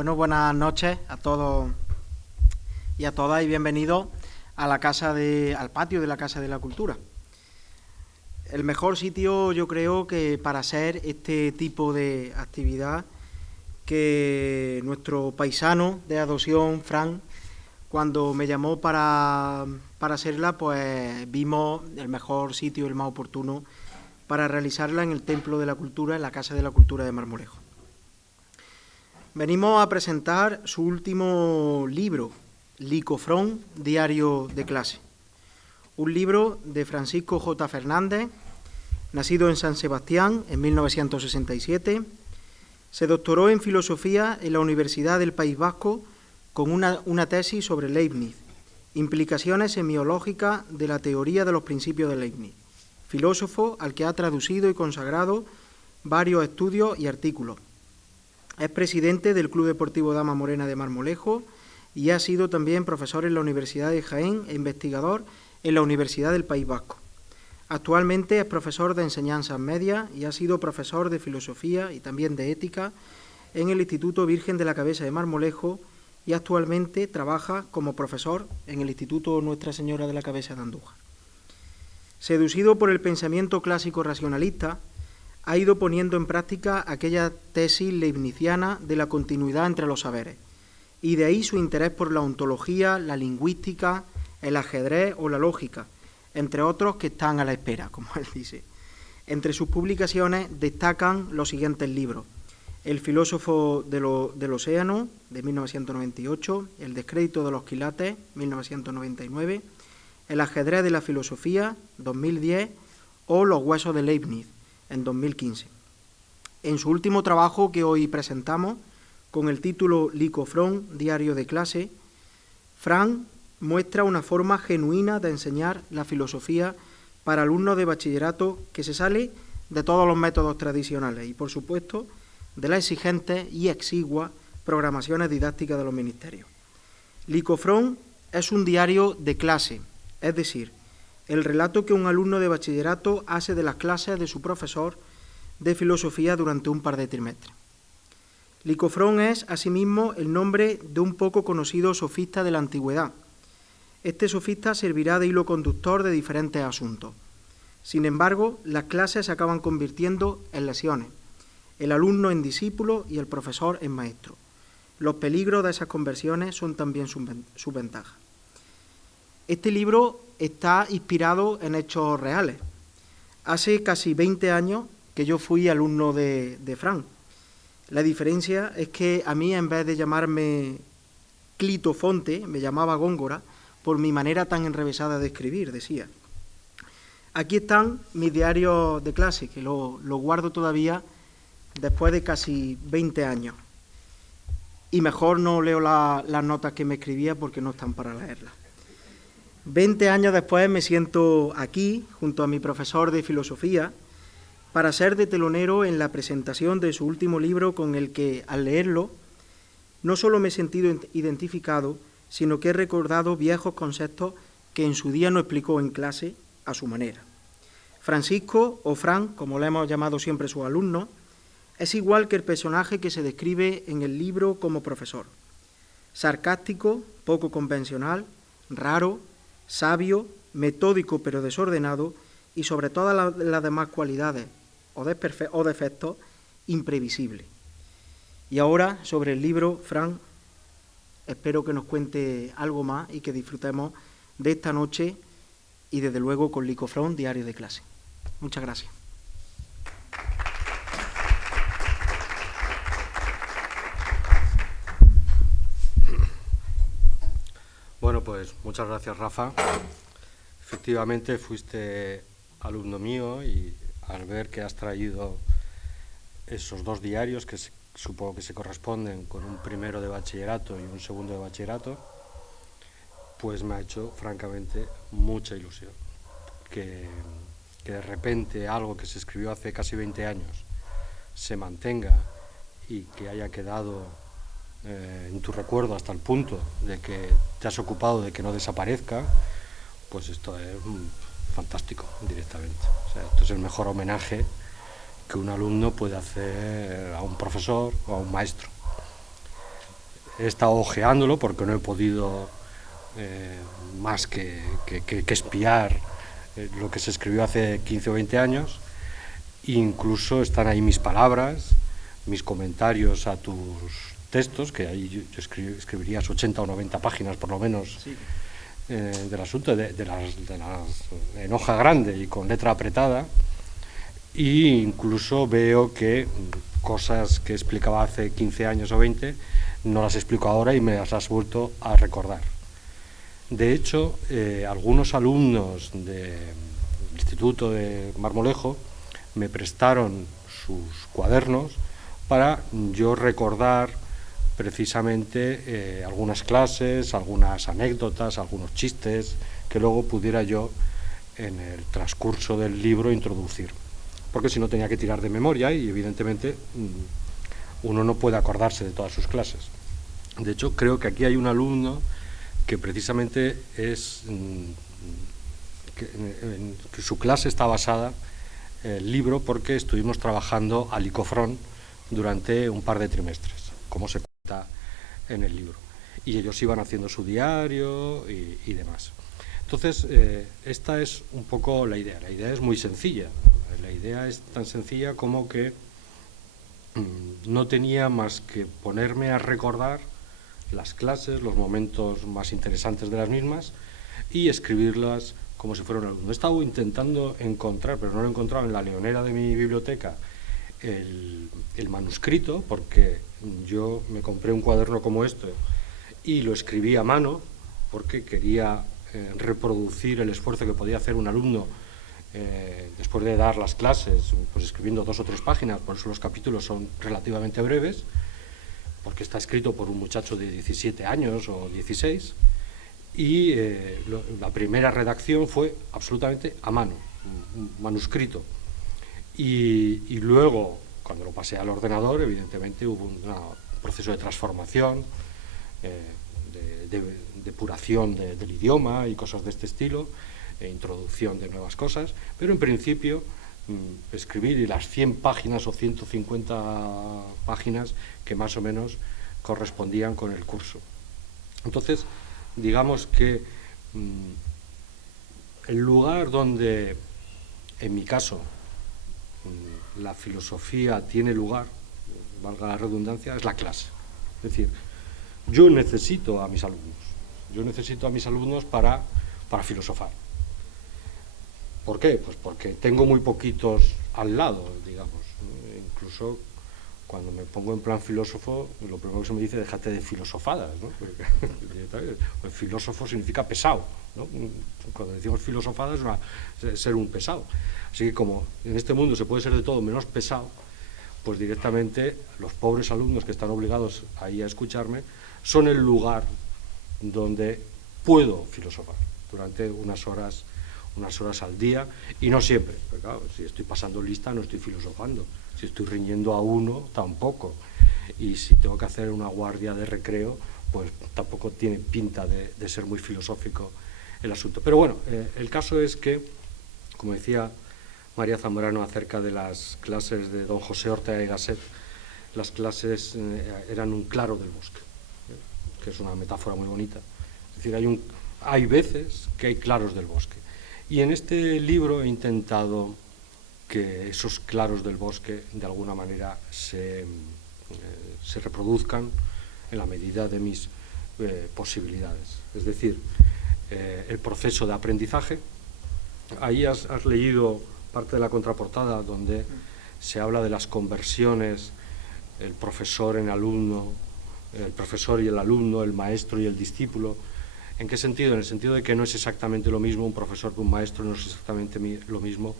Bueno, buenas noches a todos y a todas y bienvenidos a al patio de la Casa de la Cultura. El mejor sitio, yo creo, que para hacer este tipo de actividad que nuestro paisano de adopción, Fran, cuando me llamó para hacerla, pues vimos el mejor sitio, el más oportuno para realizarla en el Templo de la Cultura, en la Casa de la Cultura de Marmolejo. Venimos a presentar su último libro, Licofrón, diario de clase. Un libro de Francisco J. Fernández, nacido en San Sebastián en 1967. Se doctoró en Filosofía en la Universidad del País Vasco con una tesis sobre Leibniz, implicaciones semiológicas de la teoría de los principios de Leibniz, filósofo al que ha traducido y consagrado varios estudios y artículos. Es presidente del Club Deportivo Dama Morena de Marmolejo y ha sido también profesor en la Universidad de Jaén e investigador en la Universidad del País Vasco. Actualmente es profesor de enseñanzas medias y ha sido profesor de filosofía y también de ética en el Instituto Virgen de la Cabeza de Marmolejo y actualmente trabaja como profesor en el Instituto Nuestra Señora de la Cabeza de Andújar. Seducido por el pensamiento clásico racionalista, ha ido poniendo en práctica aquella tesis leibniziana de la continuidad entre los saberes, y de ahí su interés por la ontología, la lingüística, el ajedrez o la lógica, entre otros que están a la espera, como él dice. Entre sus publicaciones destacan los siguientes libros: El filósofo del océano, de 1998, El descrédito de los quilates, 1999, El ajedrez de la filosofía, 2010, o Los huesos de Leibniz, en 2015. En su último trabajo que hoy presentamos, con el título Licofrón, diario de clase, Fran muestra una forma genuina de enseñar la filosofía para alumnos de bachillerato que se sale de todos los métodos tradicionales y, por supuesto, de las exigentes y exiguas programaciones didácticas de los ministerios. Licofrón es un diario de clase, es decir, el relato que un alumno de bachillerato hace de las clases de su profesor de filosofía durante un par de trimestres. Licofrón es, asimismo, el nombre de un poco conocido sofista de la antigüedad. Este sofista servirá de hilo conductor de diferentes asuntos. Sin embargo, las clases se acaban convirtiendo en lecciones, el alumno en discípulo y el profesor en maestro. Los peligros de esas conversiones son también sus ventajas. Este libro está inspirado en hechos reales. Hace casi 20 años que yo fui alumno de Fran. La diferencia es que a mí, en vez de llamarme Clitofonte, me llamaba Góngora por mi manera tan enrevesada de escribir, decía. Aquí están mis diarios de clase, que lo guardo todavía después de casi 20 años. Y mejor no leo las notas que me escribía porque no están para leerlas. 20 años después me siento aquí, junto a mi profesor de filosofía, para ser de telonero en la presentación de su último libro, con el que, al leerlo, no solo me he sentido identificado, sino que he recordado viejos conceptos que en su día no explicó en clase a su manera. Francisco, o Fran, como le hemos llamado siempre sus alumnos, es igual que el personaje que se describe en el libro como profesor. Sarcástico, poco convencional, raro, sabio, metódico pero desordenado y, sobre todas las demás cualidades o defectos, imprevisible. Y ahora, sobre el libro, Fran, espero que nos cuente algo más y que disfrutemos de esta noche y, desde luego, con Licofrón, diario de clase. Muchas gracias. Bueno, pues muchas gracias, Rafa. Efectivamente, fuiste alumno mío y al ver que has traído esos dos diarios que supongo que se corresponden con un primero de bachillerato y un segundo de bachillerato, pues me ha hecho francamente mucha ilusión que de repente algo que se escribió hace casi 20 años se mantenga y que haya quedado en tu recuerdo hasta el punto de que te has ocupado de que no desaparezca, pues esto es fantástico directamente. O sea, esto es el mejor homenaje que un alumno puede hacer a un profesor o a un maestro. he estado ojeándolo porque no he podido más que espiar lo que se escribió hace 15 o 20 años. Incluso están ahí mis palabras, mis comentarios a tus textos, que ahí yo escribirías 80 o 90 páginas por lo menos, sí, del asunto, en hoja grande y con letra apretada. Y incluso veo que cosas que explicaba hace 15 años o 20 no las explico ahora y me las has vuelto a recordar. De hecho, algunos alumnos del Instituto de Marmolejo me prestaron sus cuadernos para yo recordar precisamente algunas clases, algunas anécdotas, algunos chistes que luego pudiera yo en el transcurso del libro introducir. Porque si no tenía que tirar de memoria y evidentemente uno no puede acordarse de todas sus clases. De hecho, creo que aquí hay un alumno que precisamente es que su clase está basada en el libro porque estuvimos trabajando a Licofrón durante un par de trimestres, como se cuenta en el libro. Y ellos iban haciendo su diario y demás. Entonces, esta es un poco la idea. La idea es muy sencilla. La idea es tan sencilla como que no tenía más que ponerme a recordar las clases, los momentos más interesantes de las mismas y escribirlas como si fuera un alumno. He estado intentando encontrar, pero no lo he encontrado en la leonera de mi biblioteca, el manuscrito, porque yo me compré un cuaderno como este y lo escribí a mano porque quería reproducir el esfuerzo que podía hacer un alumno después de dar las clases, pues escribiendo 2 o 3 páginas, por eso los capítulos son relativamente breves, porque está escrito por un muchacho de 17 años o 16, y la primera redacción fue absolutamente a mano, un manuscrito. Y luego, cuando lo pasé al ordenador, evidentemente hubo un proceso de transformación, de depuración del idioma y cosas de este estilo, introducción de nuevas cosas, pero en principio escribir las 100 páginas o 150 páginas que más o menos correspondían con el curso. Entonces, digamos que el lugar donde, en mi caso, la filosofía tiene lugar, valga la redundancia, es la clase. Es decir, yo necesito a mis alumnos para filosofar. ¿Por qué? Pues porque tengo muy poquitos al lado, digamos. Incluso cuando me pongo en plan filósofo, lo primero que se me dice, déjate de filosofadas, ¿no? El filósofo significa pesado, ¿no? Cuando decimos filosofadas es ser un pesado. Así que como en este mundo se puede ser de todo menos pesado, pues directamente los pobres alumnos que están obligados ahí a escucharme son el lugar donde puedo filosofar durante unas horas al día, y no siempre, porque claro, si estoy pasando lista no estoy filosofando, si estoy riñendo a uno tampoco, y si tengo que hacer una guardia de recreo pues tampoco tiene pinta de ser muy filosófico el asunto. Pero bueno, el caso es que, como decía María Zambrano acerca de las clases de don José Ortega y Gasset, las clases eran un claro del bosque, que es una metáfora muy bonita. Es decir, hay veces que hay claros del bosque. Y en este libro he intentado que esos claros del bosque de alguna manera se reproduzcan en la medida de mis posibilidades. Es decir, el proceso de aprendizaje. Ahí has leído parte de la contraportada donde se habla de las conversiones, el profesor en alumno, el profesor y el alumno, el maestro y el discípulo. ¿En qué sentido? En el sentido de que no es exactamente lo mismo un profesor que un maestro, no es exactamente lo mismo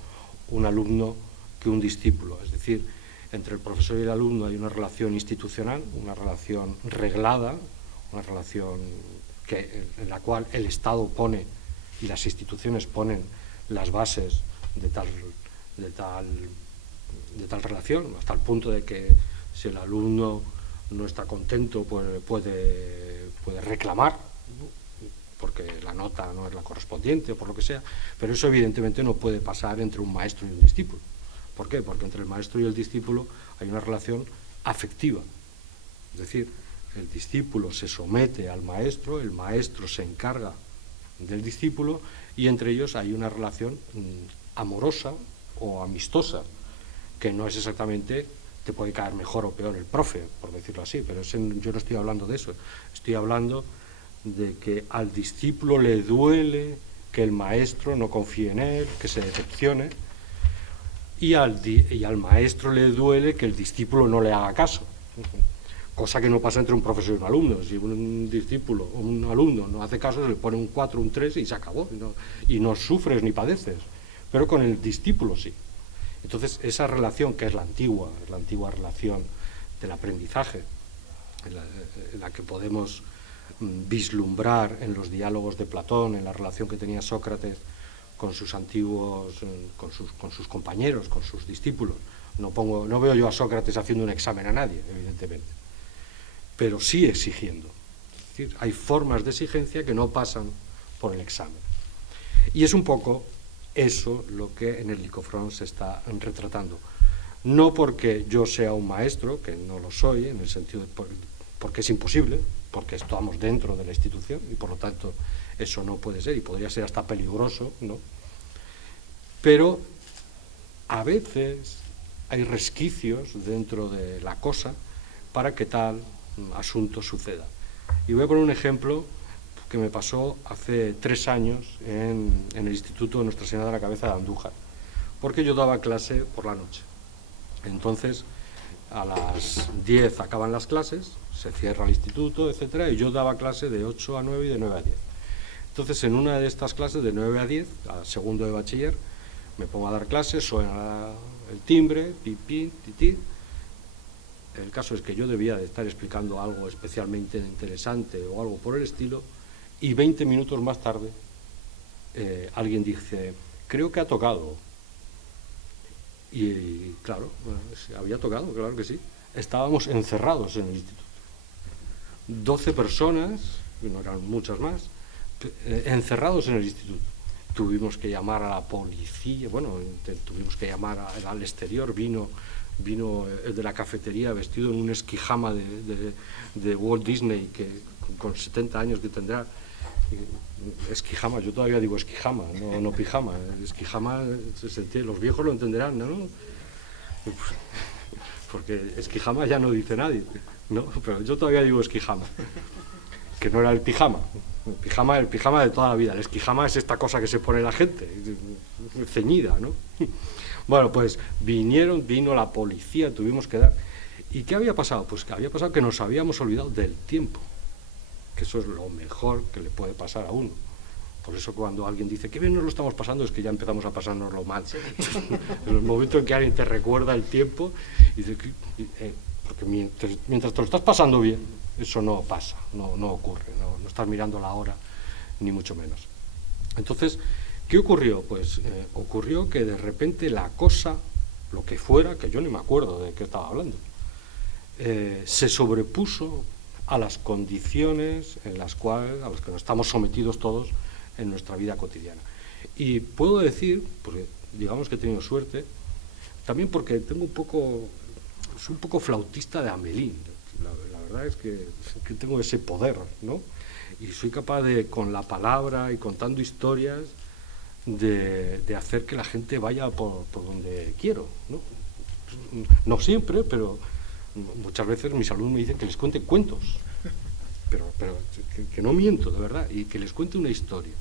un alumno que un discípulo. Es decir, entre el profesor y el alumno hay una relación institucional, una relación reglada, una relación en la cual el Estado pone y las instituciones ponen las bases de tal relación, hasta el punto de que si el alumno no está contento pues puede reclamar, ¿no? Porque la nota no es la correspondiente o por lo que sea, pero eso evidentemente no puede pasar entre un maestro y un discípulo. ¿Por qué? Porque entre el maestro y el discípulo hay una relación afectiva, es decir, el discípulo se somete al maestro, el maestro se encarga del discípulo y entre ellos hay una relación amorosa o amistosa, que no es exactamente, te puede caer mejor o peor el profe, por decirlo así, pero yo no estoy hablando de eso, estoy hablando de que al discípulo le duele que el maestro no confíe en él, que se decepcione, y al maestro le duele que el discípulo no le haga caso, cosa que no pasa entre un profesor y un alumno. Si un discípulo o un alumno no hace caso, se le pone un 4, un 3 y se acabó, y no sufres ni padeces, pero con el discípulo sí. Entonces, esa relación que es la antigua relación del aprendizaje, en la que podemos vislumbrar en los diálogos de Platón, en la relación que tenía Sócrates con sus antiguos, con sus compañeros, con sus discípulos. No veo yo a Sócrates haciendo un examen a nadie, evidentemente, pero sí exigiendo. Es decir, hay formas de exigencia que no pasan por el examen. Y es un poco eso lo que en el Licofrón se está retratando. No porque yo sea un maestro, que no lo soy, en el sentido de porque es imposible, porque estamos dentro de la institución y por lo tanto eso no puede ser y podría ser hasta peligroso, ¿no? Pero a veces hay resquicios dentro de la cosa para que tal asunto suceda. Y voy a poner un ejemplo que me pasó hace 3 años en el Instituto de Nuestra Señora de la Cabeza de Andújar, porque yo daba clase por la noche. Entonces, a las 10 acaban las clases, se cierra el instituto, etcétera, y yo daba clase de 8 a 9 y de 9 a 10. Entonces, en una de estas clases, de 9 a 10, a segundo de bachiller, me pongo a dar clases, suena el timbre, pipí, tití. El caso es que yo debía de estar explicando algo especialmente interesante o algo por el estilo, y 20 minutos más tarde alguien dice, creo que ha tocado. Y claro, había tocado, claro que sí. Estábamos encerrados en el instituto. 12 personas, no eran muchas más, encerrados en el instituto. Tuvimos que llamar a la policía, tuvimos que llamar al exterior, vino el de la cafetería vestido en un esquijama de Walt Disney, que con 70 años que tendrá. Esquijama, yo todavía digo esquijama, no pijama. Esquijama, los viejos lo entenderán, ¿no? Porque esquijama ya no dice nadie, ¿no? Pero yo todavía digo esquijama, que no era el pijama. El pijama de toda la vida. El esquijama es esta cosa que se pone la gente, ceñida, ¿no? Bueno, pues vino la policía, tuvimos que dar. ¿Y qué había pasado? Pues que había pasado que nos habíamos olvidado del tiempo, que eso es lo mejor que le puede pasar a uno. Por eso cuando alguien dice, qué bien nos lo estamos pasando, es que ya empezamos a pasárnoslo mal. En el momento en que alguien te recuerda el tiempo, porque mientras te lo estás pasando bien, eso no pasa, no ocurre, no estás mirando la hora, ni mucho menos. Entonces, ¿qué ocurrió? Pues ocurrió que de repente la cosa, lo que fuera, que yo ni me acuerdo de qué estaba hablando, se sobrepuso a las condiciones a las que nos estamos sometidos todos en nuestra vida cotidiana. Y puedo decir, porque digamos que he tenido suerte, también porque soy un poco flautista de Hamelín. La verdad es que tengo ese poder, ¿no? Y soy capaz de, con la palabra y contando historias, de hacer que la gente vaya por donde quiero, ¿no? No siempre, pero muchas veces mis alumnos me dicen que les cuente cuentos, pero que no miento, de verdad, y que les cuente una historia.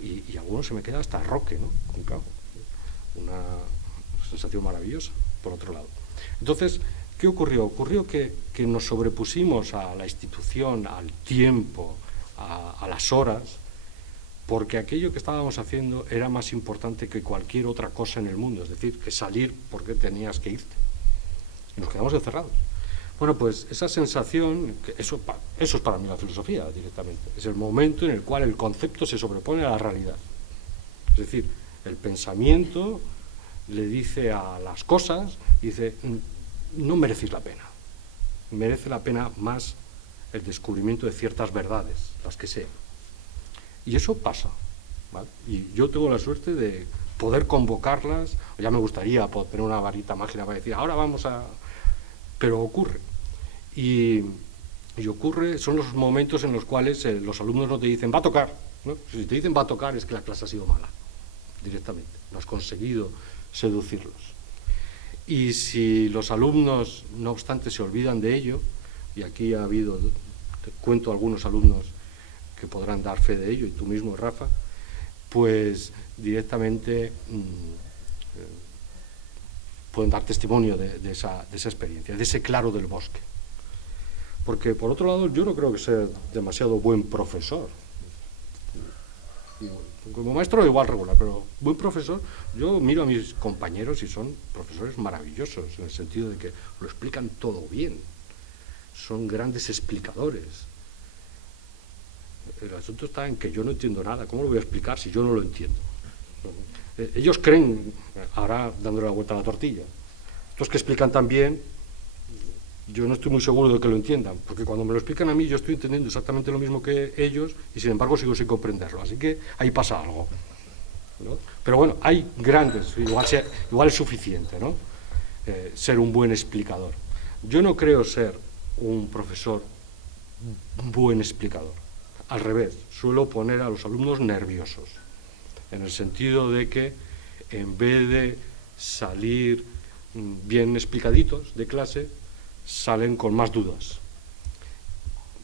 Y a algunos se me queda hasta roque, ¿no? Claro, una sensación maravillosa, por otro lado. Entonces, ¿qué ocurrió? Ocurrió que nos sobrepusimos a la institución, al tiempo, a las horas, porque aquello que estábamos haciendo era más importante que cualquier otra cosa en el mundo, es decir, que salir porque tenías que irte. Y nos quedamos encerrados. Bueno, pues esa sensación, eso es para mí la filosofía directamente, es el momento en el cual el concepto se sobrepone a la realidad. Es decir, el pensamiento le dice a las cosas, dice, no merecéis la pena, merece la pena más el descubrimiento de ciertas verdades, las que sean. Y eso pasa, ¿vale? Y yo tengo la suerte de poder convocarlas, ya me gustaría poder tener una varita mágica para decir, ahora vamos a... Pero ocurre. Y Y ocurre, son los momentos en los cuales los alumnos no te dicen, va a tocar, ¿no? Si te dicen va a tocar es que la clase ha sido mala, directamente, no has conseguido seducirlos. Y si los alumnos, no obstante, se olvidan de ello, y aquí ha habido, te cuento algunos alumnos que podrán dar fe de ello, y tú mismo, Rafa, pues directamente pueden dar testimonio de esa experiencia, de ese claro del bosque. Porque, por otro lado, yo no creo que sea demasiado buen profesor. Como maestro igual regular, pero buen profesor, yo miro a mis compañeros y son profesores maravillosos, en el sentido de que lo explican todo bien. Son grandes explicadores. El asunto está en que yo no entiendo nada. ¿Cómo lo voy a explicar si yo no lo entiendo? Ellos creen, ahora dándole la vuelta a la tortilla, estos que explican tan bien, yo no estoy muy seguro de que lo entiendan, porque cuando me lo explican a mí yo estoy entendiendo exactamente lo mismo que ellos y sin embargo sigo sin comprenderlo, así que ahí pasa algo, ¿no? Pero bueno, hay grandes, igual es suficiente, ¿no? Ser un buen explicador. Yo no creo ser un profesor buen explicador, al revés, suelo poner a los alumnos nerviosos, en el sentido de que en vez de salir bien explicaditos de clase, salen con más dudas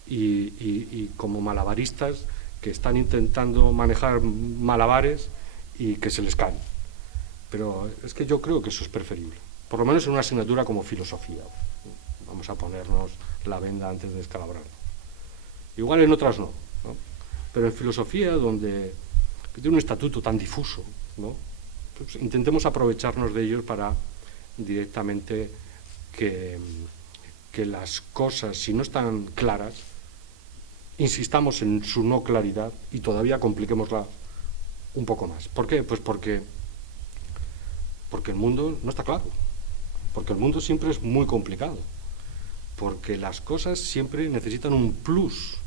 y como malabaristas que están intentando manejar malabares y que se les caen. Pero es que yo creo que eso es preferible, por lo menos en una asignatura como filosofía. Vamos a ponernos la venda antes de descalabrarnos. Igual en otras no, ¿no? Pero en filosofía, donde tiene un estatuto tan difuso, ¿no? Pues intentemos aprovecharnos de ellos para directamente que las cosas, si no están claras, insistamos en su no claridad y todavía compliquémosla un poco más. ¿Por qué? Pues porque el mundo no está claro, porque el mundo siempre es muy complicado, porque las cosas siempre necesitan un plus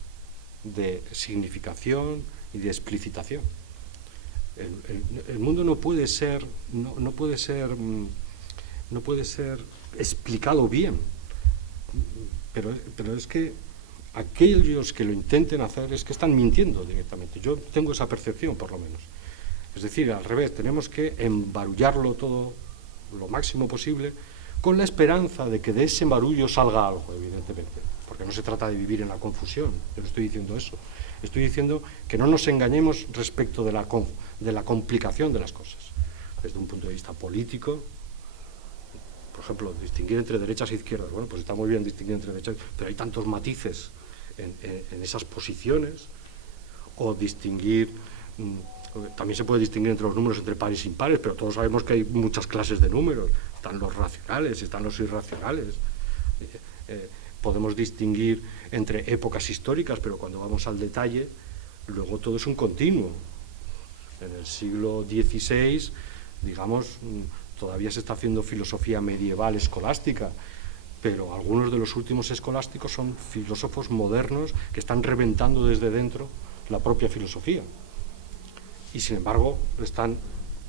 de significación y de explicitación. El mundo no puede ser explicado bien. Pero es que aquellos que lo intenten hacer es que están mintiendo directamente. Yo tengo esa percepción, por lo menos. Es decir, al revés, tenemos que embarullarlo todo lo máximo posible con la esperanza de que de ese embarullo salga algo, evidentemente. Porque no se trata de vivir en la confusión, yo no estoy diciendo eso. Estoy diciendo que no nos engañemos respecto de la complicación de las cosas. Desde un punto de vista político, por ejemplo, distinguir entre derechas e izquierdas. Bueno, pues está muy bien distinguir entre derechas, pero hay tantos matices en esas posiciones. O distinguir, también se puede distinguir entre los números entre pares e impares, pero todos sabemos que hay muchas clases de números. Están los racionales, están los irracionales. Podemos distinguir entre épocas históricas, pero cuando vamos al detalle, luego todo es un continuo. En el siglo XVI, digamos, todavía se está haciendo filosofía medieval escolástica, pero algunos de los últimos escolásticos son filósofos modernos que están reventando desde dentro la propia filosofía. Y sin embargo, están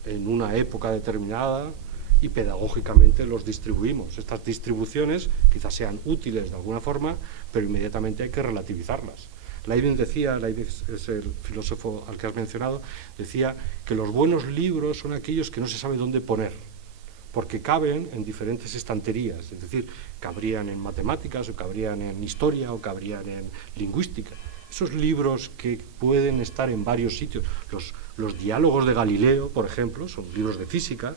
en una época determinada y pedagógicamente los distribuimos. Estas distribuciones quizás sean útiles de alguna forma, pero inmediatamente hay que relativizarlas. Leibniz decía, Leibniz es el filósofo al que has mencionado, decía que los buenos libros son aquellos que no se sabe dónde poner, porque caben en diferentes estanterías, es decir, cabrían en matemáticas, o cabrían en historia, o cabrían en lingüística. Esos libros que pueden estar en varios sitios, los diálogos de Galileo, por ejemplo, son libros de física,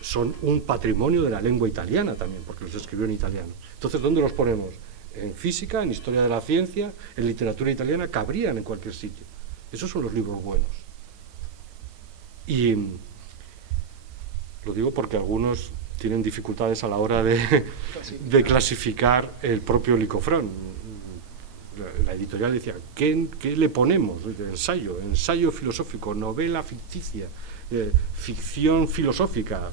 son un patrimonio de la lengua italiana también, porque los escribió en italiano. Entonces, ¿dónde los ponemos? En física, en historia de la ciencia, en literatura italiana, cabrían en cualquier sitio. Esos son los libros buenos. Y lo digo porque algunos tienen dificultades a la hora de clasificar el propio Licofrón. La editorial decía, ¿qué le ponemos? Ensayo filosófico, novela ficticia, ficción filosófica,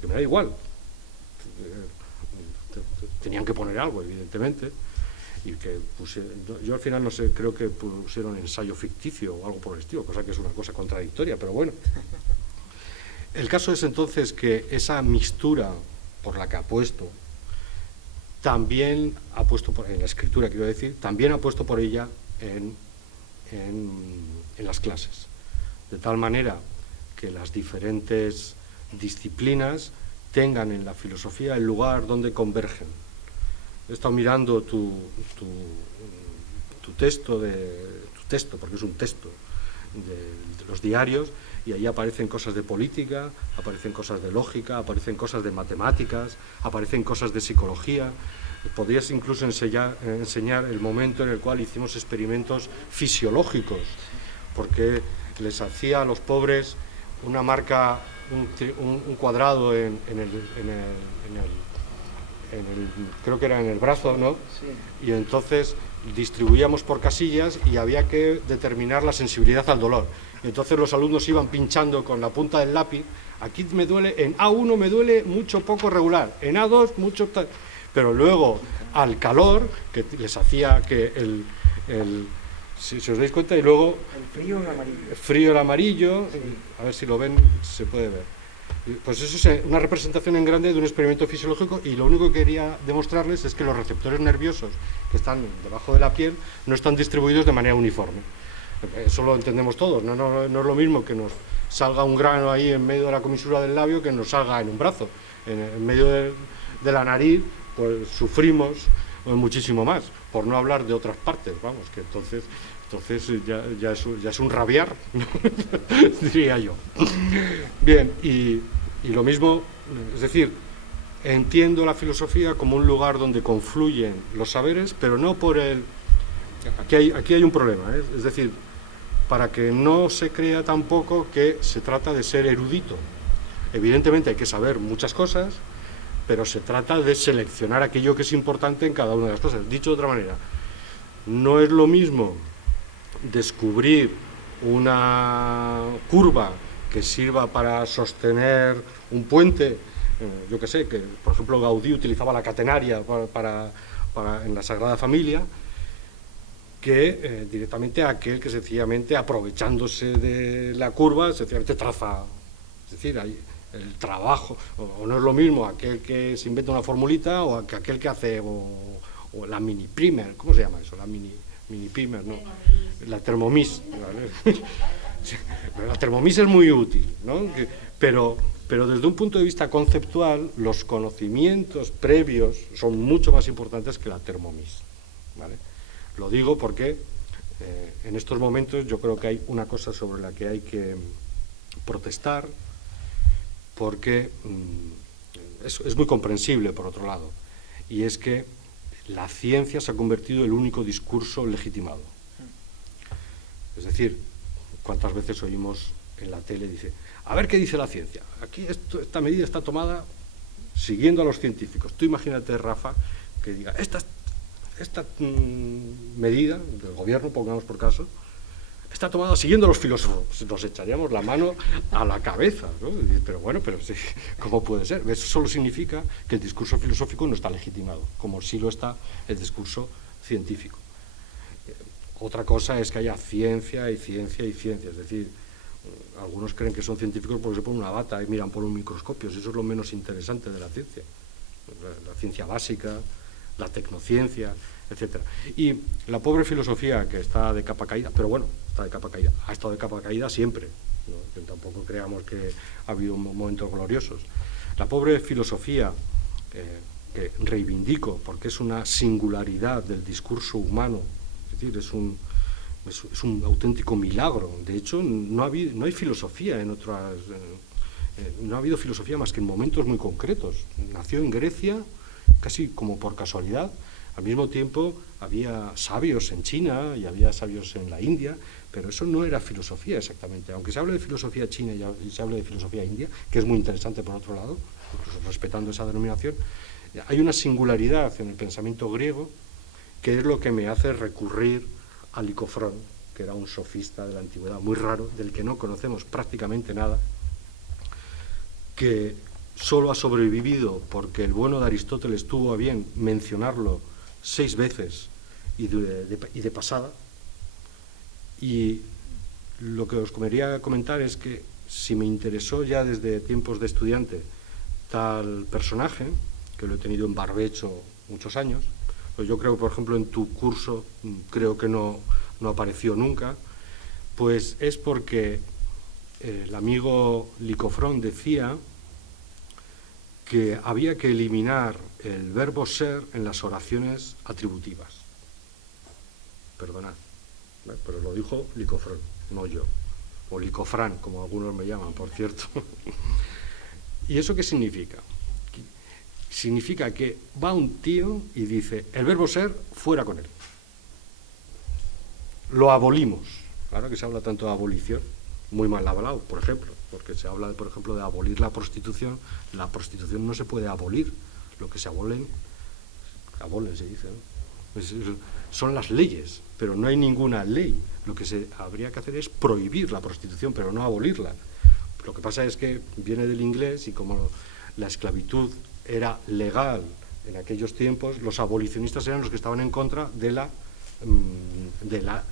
que me da igual. Tenían que poner algo, evidentemente, y que yo al final no sé, creo que pusieron ensayo ficticio o algo por el estilo, cosa que es una cosa contradictoria, pero bueno. El caso es entonces que esa mixtura por la que apuesto también ha puesto, en la escritura quiero decir, también ha puesto por ella en las clases. De tal manera que las diferentes disciplinas tengan en la filosofía el lugar donde convergen. He estado mirando tu texto, porque es un texto de los diarios, y ahí aparecen cosas de política, aparecen cosas de lógica, aparecen cosas de matemáticas, aparecen cosas de psicología. Podrías incluso enseñar el momento en el cual hicimos experimentos fisiológicos, porque les hacía a los pobres una marca, un cuadrado creo que era en el brazo, ¿no? Sí. Y entonces distribuíamos por casillas y había que determinar la sensibilidad al dolor. Entonces los alumnos iban pinchando con la punta del lápiz. Aquí me duele, en A1 me duele mucho, poco, regular, en A2 mucho, pero luego al calor, que les hacía que si os dais cuenta, y luego el frío en amarillo. El frío en amarillo, sí. A ver si lo ven, se puede ver. Pues eso es una representación en grande de un experimento fisiológico, y lo único que quería demostrarles es que los receptores nerviosos que están debajo de la piel no están distribuidos de manera uniforme. Eso lo entendemos todos, no es lo mismo que nos salga un grano ahí en medio de la comisura del labio que nos salga en un brazo. En medio de la nariz, pues sufrimos muchísimo más, por no hablar de otras partes, vamos, que entonces ya es un rabiar, ¿no? Diría yo. Bien, y lo mismo, es decir, entiendo la filosofía como un lugar donde confluyen los saberes, pero no por el... Aquí hay un problema, ¿eh? Es decir, para que no se crea tampoco que se trata de ser erudito. Evidentemente hay que saber muchas cosas, pero se trata de seleccionar aquello que es importante en cada una de las cosas. Dicho de otra manera, no es lo mismo descubrir una curva que sirva para sostener un puente, yo que sé, que por ejemplo Gaudí utilizaba la catenaria en la Sagrada Familia, que directamente aquel que sencillamente, aprovechándose de la curva, sencillamente traza. Es decir, hay el trabajo, o no es lo mismo aquel que se inventa una formulita o aquel que hace o la mini primer, ¿cómo se llama eso? La mini primer, ¿no? La Thermomix, ¿vale? La Thermomix es muy útil, ¿no? Pero desde un punto de vista conceptual, los conocimientos previos son mucho más importantes que la Thermomix, ¿vale? Lo digo porque en estos momentos yo creo que hay una cosa sobre la que hay que protestar, porque es muy comprensible, por otro lado, y es que la ciencia se ha convertido en el único discurso legitimado. Es decir, ¿cuántas veces oímos en la tele, dice, a ver qué dice la ciencia? Aquí esta medida está tomada siguiendo a los científicos. Tú imagínate, Rafa, que diga, esta medida del gobierno, pongamos por caso, está tomada siguiendo a los filósofos. Nos echaríamos la mano a la cabeza, ¿no? Pero bueno, sí, ¿cómo puede ser? Eso solo significa que el discurso filosófico no está legitimado, como sí lo está el discurso científico. Otra cosa es que haya ciencia y ciencia y ciencia, es decir, algunos creen que son científicos porque se ponen una bata y miran por un microscopio, eso es lo menos interesante de la ciencia. La ciencia básica, la tecnociencia, etcétera. Y la pobre filosofía, que está de capa caída, pero bueno, está de capa caída, ha estado de capa caída siempre, ¿no? Que tampoco creamos que ha habido momentos gloriosos. La pobre filosofía, que reivindico porque es una singularidad del discurso humano, es decir, es un auténtico milagro. De hecho, no hay filosofía en otras... no ha habido filosofía más que en momentos muy concretos. Nació en Grecia, casi como por casualidad. Al mismo tiempo había sabios en China y había sabios en la India, pero eso no era filosofía exactamente. Aunque se hable de filosofía china y se hable de filosofía india, que es muy interesante por otro lado, incluso respetando esa denominación, hay una singularidad en el pensamiento griego que es lo que me hace recurrir a Licofrón, que era un sofista de la antigüedad muy raro, del que no conocemos prácticamente nada, que solo ha sobrevivido porque el bueno de Aristóteles tuvo a bien mencionarlo 6 veces y de pasada. Y lo que os quería comentar es que si me interesó ya desde tiempos de estudiante tal personaje, que lo he tenido en barbecho muchos años. Pues yo creo que, por ejemplo, en tu curso creo que no apareció nunca, pues es porque el amigo Licofrón decía que había que eliminar el verbo ser en las oraciones atributivas. Perdonad, pero lo dijo Licofrón, no yo, o Licofrán, como algunos me llaman, por cierto. ¿Y eso qué significa? Significa que va un tío y dice, el verbo ser, fuera con él. Lo abolimos. Ahora que se habla tanto de abolición, muy mal hablado, por ejemplo, porque se habla, por ejemplo, de abolir la prostitución no se puede abolir. Lo que se abolen se dice, ¿no? Son las leyes, pero no hay ninguna ley. Lo que se habría que hacer es prohibir la prostitución, pero no abolirla. Lo que pasa es que viene del inglés y como la esclavitud era legal en aquellos tiempos, los abolicionistas eran los que estaban en contra de la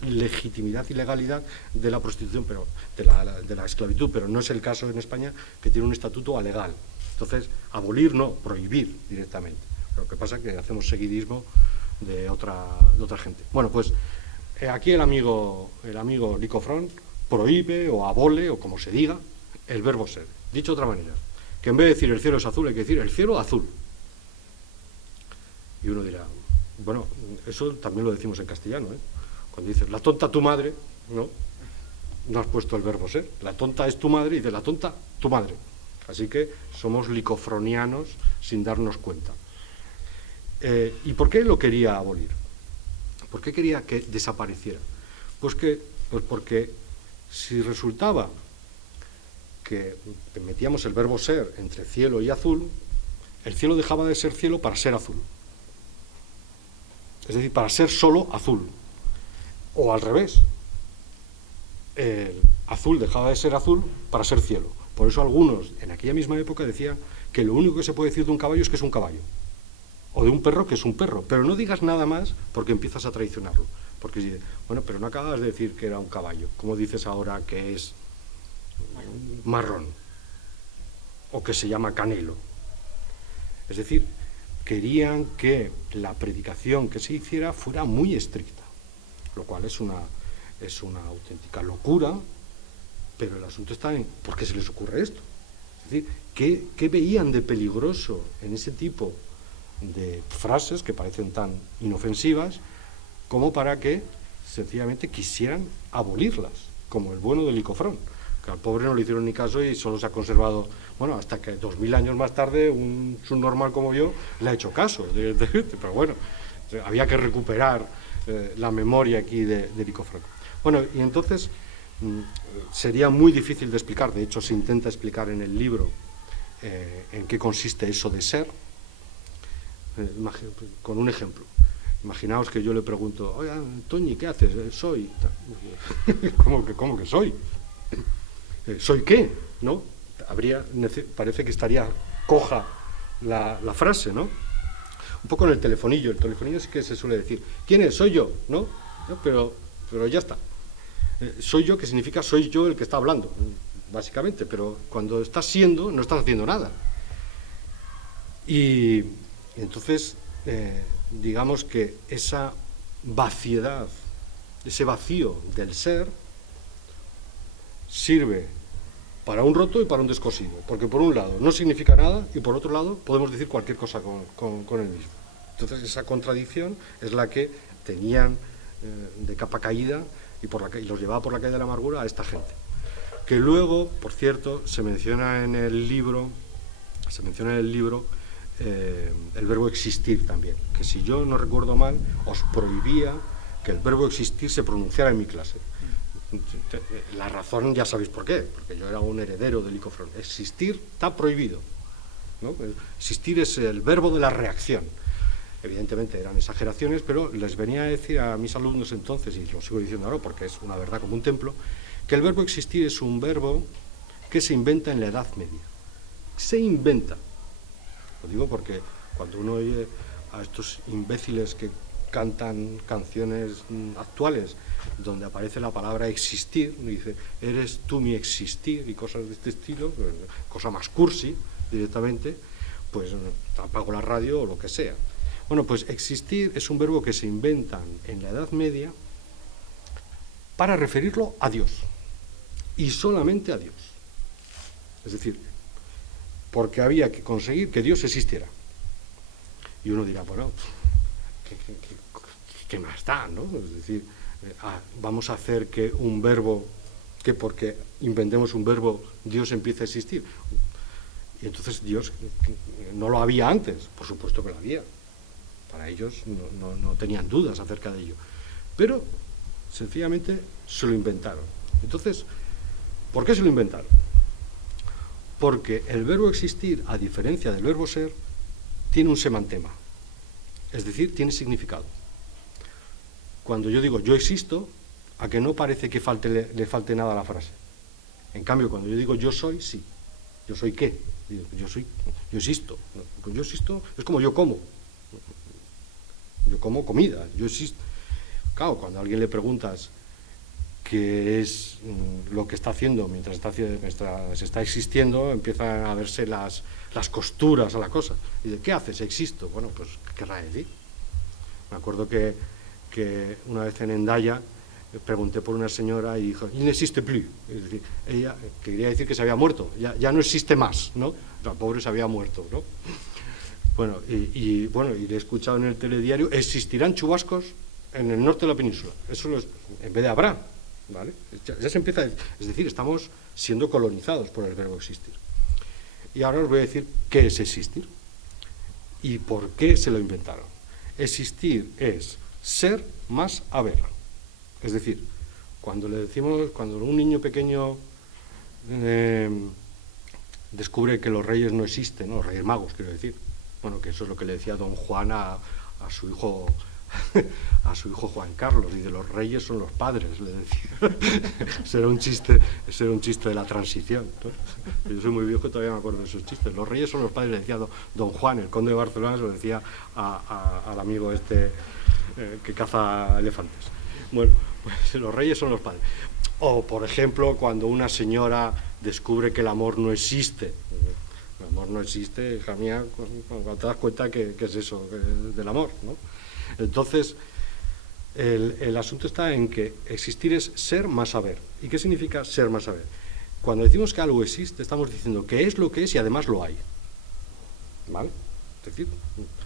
legitimidad y legalidad de la prostitución, pero de la esclavitud, pero no es el caso en España, que tiene un estatuto alegal. Entonces, abolir no, prohibir directamente. Lo que pasa es que hacemos seguidismo de otra gente. Bueno, pues aquí el amigo Licofrón prohíbe o abole, o como se diga, el verbo ser. Dicho de otra manera, que en vez de decir el cielo es azul, hay que decir el cielo azul. Y uno dirá, bueno, eso también lo decimos en castellano, ¿eh? Cuando dices, la tonta tu madre, no has puesto el verbo ser. La tonta es tu madre y de la tonta tu madre. Así que somos licofronianos sin darnos cuenta. ¿Y por qué lo quería abolir? ¿Por qué quería que desapareciera? Pues porque si resultaba que metíamos el verbo ser entre cielo y azul, el cielo dejaba de ser cielo para ser azul. Es decir, para ser solo azul. O al revés. El azul dejaba de ser azul para ser cielo. Por eso algunos, en aquella misma época, decían que lo único que se puede decir de un caballo es que es un caballo. O de un perro que es un perro. Pero no digas nada más porque empiezas a traicionarlo. Porque dices, bueno, pero no acabas de decir que era un caballo. ¿Cómo dices ahora que es marrón? O que se llama canelo. Es decir, querían que la predicación que se hiciera fuera muy estricta, lo cual es una auténtica locura, pero el asunto está en ¿por qué se les ocurre esto? Es decir, ¿qué veían de peligroso en ese tipo de frases que parecen tan inofensivas como para que sencillamente quisieran abolirlas, como el bueno de Licofrón, que al pobre no le hicieron ni caso y solo se ha conservado, bueno, hasta que 2000 años más tarde un subnormal como yo le ha hecho caso, pero bueno, había que recuperar la memoria aquí de Licofrón. Bueno, y entonces sería muy difícil de explicar, de hecho se intenta explicar en el libro en qué consiste eso de ser, con un ejemplo. Imaginaos que yo le pregunto, oye, Toñi, ¿qué haces? Soy. ¿Cómo que soy? ¿Soy qué? ¿No? Parece que estaría coja la frase, ¿no? Un poco en el telefonillo sí que se suele decir, ¿quién es? Soy yo, ¿no? Pero ya está. Soy yo, que significa soy yo el que está hablando, básicamente, pero cuando estás siendo, no estás haciendo nada. Y entonces, digamos que esa vaciedad, ese vacío del ser, sirve para un roto y para un descosido, porque por un lado no significa nada y por otro lado podemos decir cualquier cosa con el mismo. Entonces esa contradicción es la que tenían de capa caída y los llevaba por la calle de la amargura a esta gente. Que luego, por cierto, se menciona en el libro el verbo existir también, que si yo no recuerdo mal, os prohibía que el verbo existir se pronunciara en mi clase. La razón ya sabéis por qué, porque yo era un heredero de Licofrón. Existir está prohibido, ¿no? Existir es el verbo de la reacción. Evidentemente eran exageraciones, pero les venía a decir a mis alumnos entonces, y lo sigo diciendo ahora porque es una verdad como un templo, que el verbo existir es un verbo que se inventa en la Edad Media. Se inventa. Lo digo porque cuando uno oye a estos imbéciles que cantan canciones actuales donde aparece la palabra existir, y dice, eres tú mi existir y cosas de este estilo, cosa más cursi directamente, pues apago la radio o lo que sea. Bueno, pues existir es un verbo que se inventan en la Edad Media para referirlo a Dios, y solamente a Dios. Es decir, porque había que conseguir que Dios existiera. Y uno dirá, bueno, ¿qué más da, no? Es decir, vamos a hacer que un verbo, que porque inventemos un verbo, Dios empiece a existir. Y entonces Dios no lo había antes, por supuesto que lo había. Para ellos no tenían dudas acerca de ello. Pero, sencillamente, se lo inventaron. Entonces, ¿por qué se lo inventaron? Porque el verbo existir, a diferencia del verbo ser, tiene un semantema. Es decir, tiene significado. Cuando yo digo yo existo, a que no parece que le falte nada a la frase. En cambio, cuando yo digo yo soy, sí. ¿Yo soy qué? Digo, yo existo. Yo existo es como yo como. Yo como comida, yo existo. Claro, cuando a alguien le preguntas qué es lo que está haciendo mientras está existiendo, empiezan a verse las costuras a la cosa. Y dice, ¿qué haces? Existo. Bueno, pues, ¿qué querrá decir? Me acuerdo que una vez en Hendaya pregunté por una señora y dijo, il n'existe plus. Es decir, ella quería decir que se había muerto, ya no existe más, ¿no? La pobre se había muerto, ¿no? Bueno, y le he escuchado en el telediario, existirán chubascos en el norte de la península. Eso en vez de habrá, ¿vale? Ya se empieza a decir, es decir, estamos siendo colonizados por el verbo existir. Y ahora os voy a decir qué es existir y por qué se lo inventaron. Existir es ser más haber. Es decir, cuando un niño pequeño descubre que los reyes no existen, ¿no? Los reyes magos, quiero decir, bueno, que eso es lo que le decía don Juan a su hijo Juan Carlos, y de los reyes son los padres, le decía. Ese era un chiste de la transición, ¿no? Yo soy muy viejo y todavía me acuerdo de esos chistes. Los reyes son los padres, le decía don Juan, el conde de Barcelona, se lo decía al amigo que caza elefantes. Bueno, pues los reyes son los padres. O, por ejemplo, cuando una señora descubre que el amor no existe. El amor no existe, hija mía, cuando te das cuenta que es eso, del amor, ¿no? Entonces, el asunto está en que existir es ser más saber. ¿Y qué significa ser más saber? Cuando decimos que algo existe, estamos diciendo que es lo que es y además lo hay. ¿Vale? Es decir,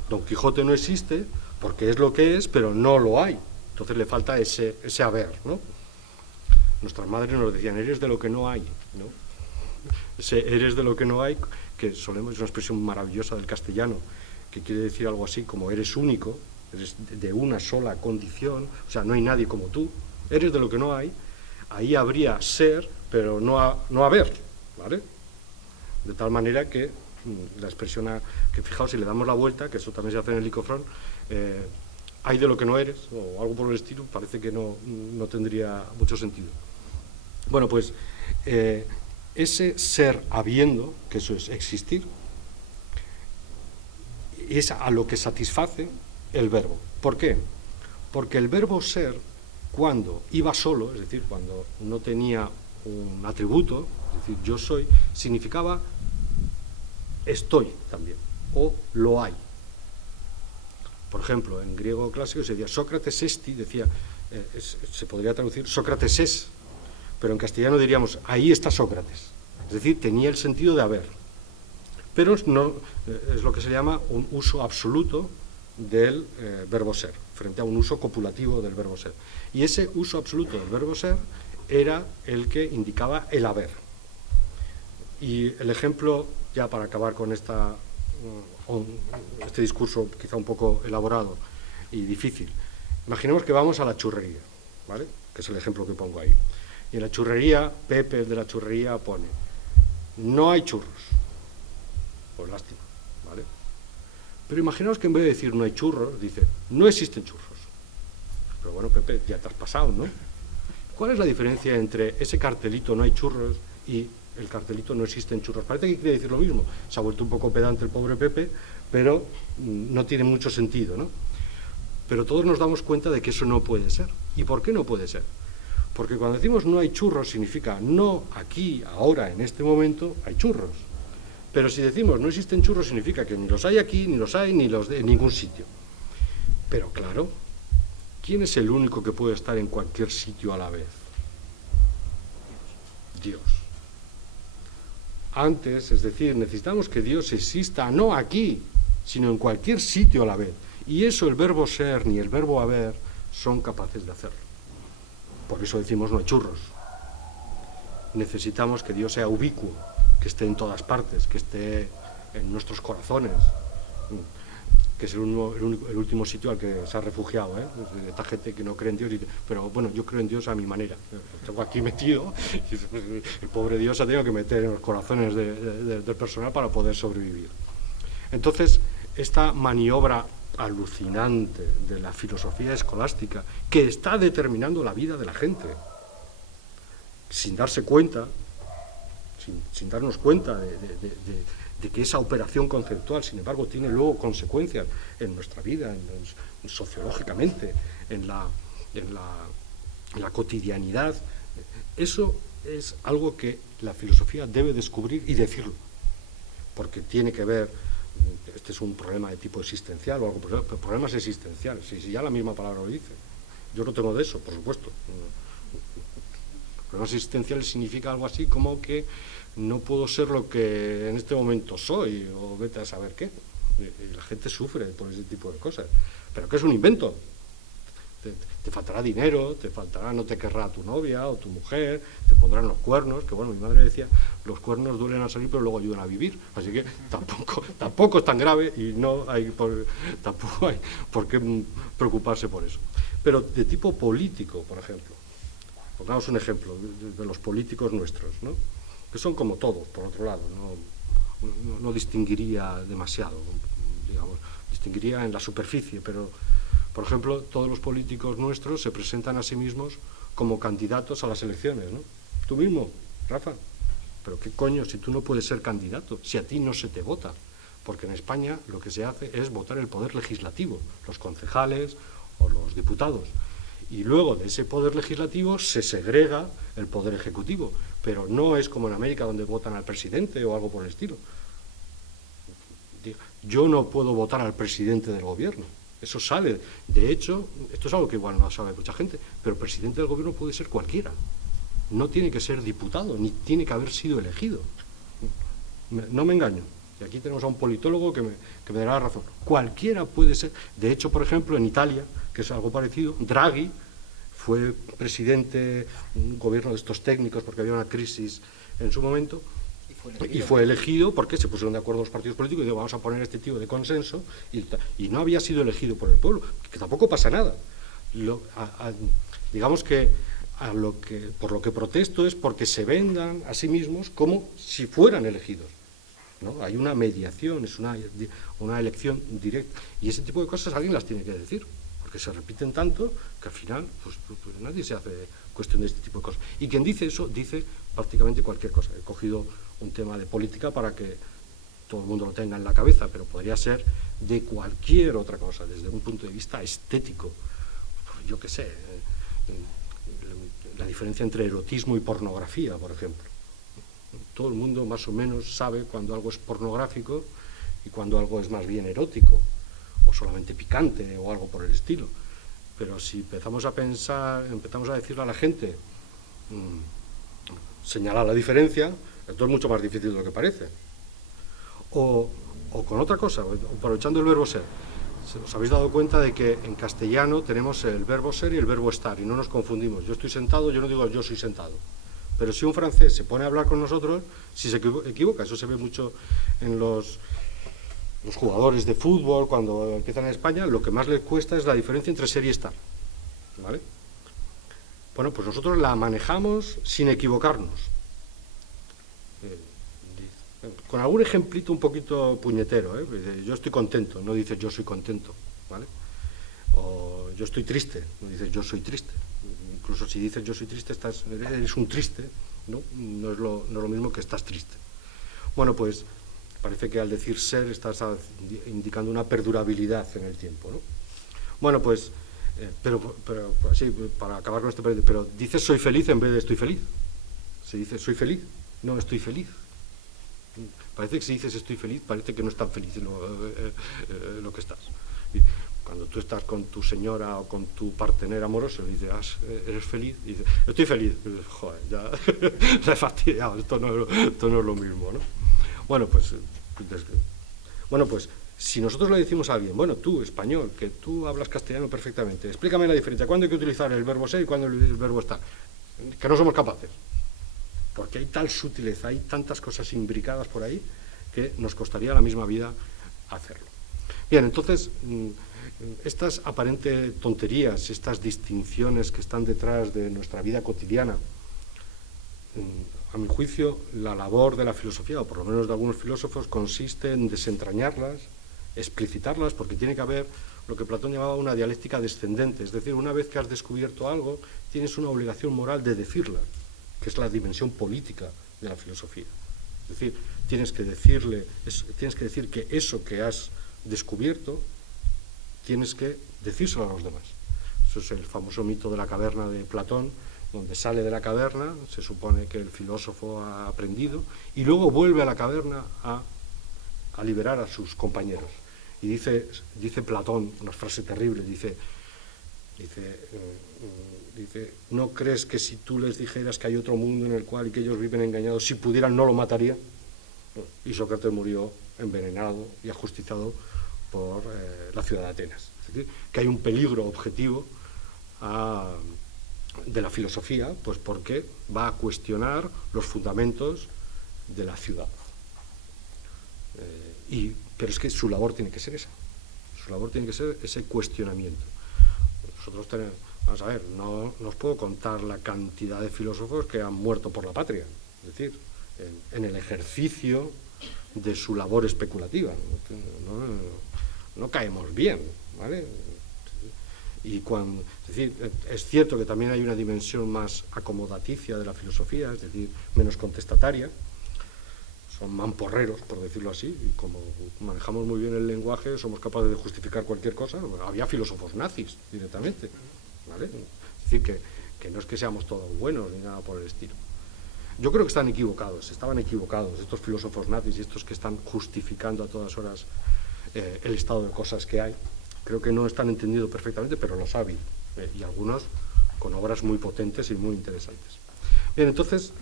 Don Quijote no existe porque es lo que es, pero no lo hay. Entonces le falta ese haber, ¿no? Nuestras madres nos decían, eres de lo que no hay, ¿no? Ese eres de lo que no hay, que es una expresión maravillosa del castellano, que quiere decir algo así como eres único, eres de una sola condición, o sea, no hay nadie como tú, eres de lo que no hay. Ahí habría ser, pero no haber, ¿vale? De tal manera que la expresión, que fijaos, si le damos la vuelta, que eso también se hace en el Licofrón, hay de lo que no eres, o algo por el estilo, parece que no tendría mucho sentido. Bueno, pues ese ser habiendo, que eso es existir, es a lo que satisface el verbo. ¿Por qué? Porque el verbo ser, cuando iba solo, es decir, cuando no tenía un atributo, es decir, yo soy, significaba estoy también, o lo hay. Por ejemplo, en griego clásico se decía Sócrates esti, se podría traducir Sócrates es, pero en castellano diríamos ahí está Sócrates, es decir, tenía el sentido de haber, pero no es lo que se llama un uso absoluto del verbo ser, frente a un uso copulativo del verbo ser. Y ese uso absoluto del verbo ser era el que indicaba el haber. Y el ejemplo, ya para acabar con este discurso quizá un poco elaborado y difícil, imaginemos que vamos a la churrería, ¿vale? Que es el ejemplo que pongo ahí. Y en la churrería, Pepe, el de la churrería, pone, no hay churros. Pues lástima, ¿vale? Pero imaginaos que en vez de decir no hay churros, dice, no existen churros. Pero bueno, Pepe, ya te has pasado, ¿no? ¿Cuál es la diferencia entre ese cartelito no hay churros y el cartelito no existen churros? Parece que quiere decir lo mismo. Se ha vuelto un poco pedante el pobre Pepe, pero no tiene mucho sentido, ¿no? Pero todos nos damos cuenta de que eso no puede ser. ¿Y por qué no puede ser? Porque cuando decimos no hay churros significa no aquí, ahora, en este momento, hay churros. Pero si decimos no existen churros significa que ni los hay aquí, ni los hay, ni los de en ningún sitio. Pero claro, ¿quién es el único que puede estar en cualquier sitio a la vez? Dios. Antes, es decir, necesitamos que Dios exista no aquí, sino en cualquier sitio a la vez. Y eso el verbo ser ni el verbo haber son capaces de hacerlo. Por eso decimos no hay churros. Necesitamos que Dios sea ubicuo, que esté en todas partes, que esté en nuestros corazones, que es el último sitio al que se ha refugiado, ¿eh? Esta gente que no cree en Dios, pero bueno, yo creo en Dios a mi manera. Tengo aquí metido, y el pobre Dios se ha tenido que meter en los corazones del personal para poder sobrevivir. Entonces, esta maniobra alucinante de la filosofía escolástica, que está determinando la vida de la gente, sin darse cuenta, sin darnos cuenta de que esa operación conceptual, sin embargo, tiene luego consecuencias en nuestra vida, sociológicamente, en la cotidianidad. Eso es algo que la filosofía debe descubrir y decirlo, porque tiene que ver, este es un problema de tipo existencial o algo, pero problemas existenciales, si ya la misma palabra lo dice. Yo no tengo de eso, por supuesto. Problemas existenciales significa algo así como que no puedo ser lo que en este momento soy, o vete a saber qué. Y la gente sufre por ese tipo de cosas. ¿Pero qué es un invento? Te faltará dinero, te faltará, no te querrá tu novia o tu mujer, te pondrán los cuernos, que bueno, mi madre decía, los cuernos duelen al salir pero luego ayudan a vivir, así que tampoco es tan grave y tampoco hay por qué preocuparse por eso. Pero de tipo político, por ejemplo, pongamos un ejemplo de los políticos nuestros, ¿no? Que son como todos, por otro lado, no distinguiría demasiado, digamos, distinguiría en la superficie, pero, por ejemplo, todos los políticos nuestros se presentan a sí mismos como candidatos a las elecciones, ¿no? Tú mismo, Rafa, pero qué coño, si tú no puedes ser candidato, si a ti no se te vota, porque en España lo que se hace es votar el poder legislativo, los concejales o los diputados, y luego de ese poder legislativo se segrega el poder ejecutivo, pero no es como en América donde votan al presidente o algo por el estilo. Yo no puedo votar al presidente del gobierno, eso sale. De hecho, esto es algo que igual no sabe mucha gente, pero el presidente del gobierno puede ser cualquiera, no tiene que ser diputado, ni tiene que haber sido elegido. No me engaño. Y aquí tenemos a un politólogo que me dará la razón. Cualquiera puede ser. De hecho, por ejemplo, en Italia, que es algo parecido, Draghi fue presidente, un gobierno de estos técnicos, porque había una crisis en su momento, y fue elegido porque se pusieron de acuerdo los partidos políticos y dijeron, vamos a poner este tipo de consenso, y no había sido elegido por el pueblo, que tampoco pasa nada. Digamos que por lo que protesto es porque se vendan a sí mismos como si fueran elegidos, ¿no? Hay una mediación, es una elección directa, y ese tipo de cosas alguien las tiene que decir, porque se repiten tanto que al final pues nadie se hace cuestión de este tipo de cosas. Y quien dice eso, dice prácticamente cualquier cosa. He cogido un tema de política para que todo el mundo lo tenga en la cabeza, pero podría ser de cualquier otra cosa, desde un punto de vista estético. Yo qué sé, la diferencia entre erotismo y pornografía, por ejemplo. Todo el mundo más o menos sabe cuando algo es pornográfico y cuando algo es más bien erótico, o solamente picante, o algo por el estilo. Pero si empezamos a decirle a la gente, señalar la diferencia, esto es mucho más difícil de lo que parece. O con otra cosa, aprovechando el verbo ser. ¿Os habéis dado cuenta de que en castellano tenemos el verbo ser y el verbo estar, y no nos confundimos? Yo estoy sentado, yo no digo yo soy sentado. Pero si un francés se pone a hablar con nosotros, si se equivoca, eso se ve mucho en los jugadores de fútbol cuando empiezan en España, lo que más les cuesta es la diferencia entre ser y estar, ¿vale? Bueno, pues nosotros la manejamos sin equivocarnos. Con algún ejemplito un poquito puñetero, ¿eh? Yo estoy contento, no dices yo soy contento, ¿vale? O yo estoy triste, no dices yo soy triste. Incluso si dices yo soy triste, eres un triste, ¿no? No es lo mismo que estás triste. Bueno, pues parece que al decir ser estás indicando una perdurabilidad en el tiempo, ¿no? Bueno, pues, pero así, para acabar con este periodo, pero dices soy feliz en vez de estoy feliz. Se dice soy feliz, no estoy feliz. Parece que si dices estoy feliz, parece que no es tan feliz lo que estás. Cuando tú estás con tu señora o con tu partener amoroso y dices, ¿eres feliz? Y dices, estoy feliz. Y dices, joder, ya la he fastidiado, esto no es lo mismo, ¿no? Bueno, pues si nosotros le decimos a alguien, bueno, tú, español, que tú hablas castellano perfectamente, explícame la diferencia, ¿cuándo hay que utilizar el verbo ser y cuándo el verbo estar? Que no somos capaces. Porque hay tal sutileza, hay tantas cosas imbricadas por ahí que nos costaría la misma vida hacerlo. Bien, entonces, estas aparentes tonterías, estas distinciones que están detrás de nuestra vida cotidiana, a mi juicio, la labor de la filosofía, o por lo menos de algunos filósofos, consiste en desentrañarlas, explicitarlas, porque tiene que haber lo que Platón llamaba una dialéctica descendente, es decir, una vez que has descubierto algo, tienes una obligación moral de decirla, que es la dimensión política de la filosofía. Es decir, tienes que decir que eso que has descubierto, tienes que decírselo a los demás. Eso es el famoso mito de la caverna de Platón, donde sale de la caverna, se supone que el filósofo ha aprendido, y luego vuelve a la caverna a liberar a sus compañeros. Y dice Platón, una frase terrible, dice, ¿no crees que si tú les dijeras que hay otro mundo en el cual y que ellos viven engañados, si pudieran no lo matarían? Y Sócrates murió envenenado y ajusticiado por la ciudad de Atenas. Es decir, que hay un peligro objetivo de la filosofía, pues porque va a cuestionar los fundamentos de la ciudad. Pero es que su labor tiene que ser esa. Su labor tiene que ser ese cuestionamiento. Nosotros tenemos, vamos a ver, no os puedo contar la cantidad de filósofos que han muerto por la patria, es decir, en el ejercicio de su labor especulativa. No caemos bien, ¿vale? Es decir, es cierto que también hay una dimensión más acomodaticia de la filosofía, es decir, menos contestataria. Son mamporreros, por decirlo así, y como manejamos muy bien el lenguaje, somos capaces de justificar cualquier cosa. Había filósofos nazis directamente, ¿vale? Es decir, que no es que seamos todos buenos ni nada por el estilo. Yo creo que estaban equivocados estos filósofos nazis y estos que están justificando a todas horas el estado de cosas que hay. Creo que no están entendidos perfectamente, pero lo saben, y algunos con obras muy potentes y muy interesantes. Bien, entonces,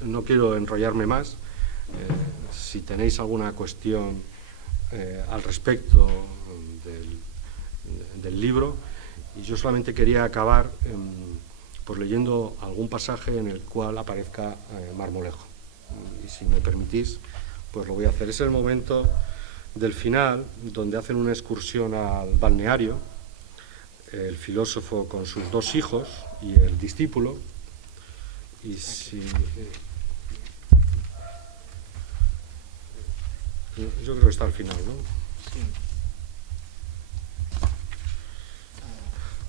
no quiero enrollarme más. Si tenéis alguna cuestión al respecto del libro, y yo solamente quería acabar pues leyendo algún pasaje en el cual aparezca Marmolejo. Y si me permitís, pues lo voy a hacer. Es el momento del final, donde hacen una excursión al balneario, el filósofo con sus dos hijos y el discípulo. Y si... yo creo que está al final, ¿no?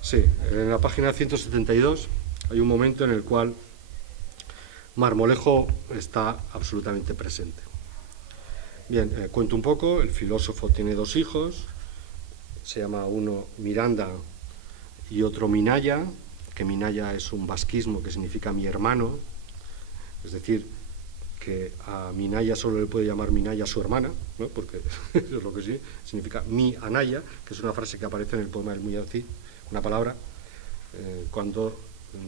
Sí, en la página 172 hay un momento en el cual Marmolejo está absolutamente presente. Bien, cuento un poco. El filósofo tiene dos hijos, se llama uno Miranda y otro Minaya, que Minaya es un vasquismo que significa mi hermano, es decir, que a Minaya solo le puede llamar Minaya su hermana, ¿no? Porque es lo que sí, significa mi Anaya, que es una frase que aparece en el poema del Muñací, una palabra, cuando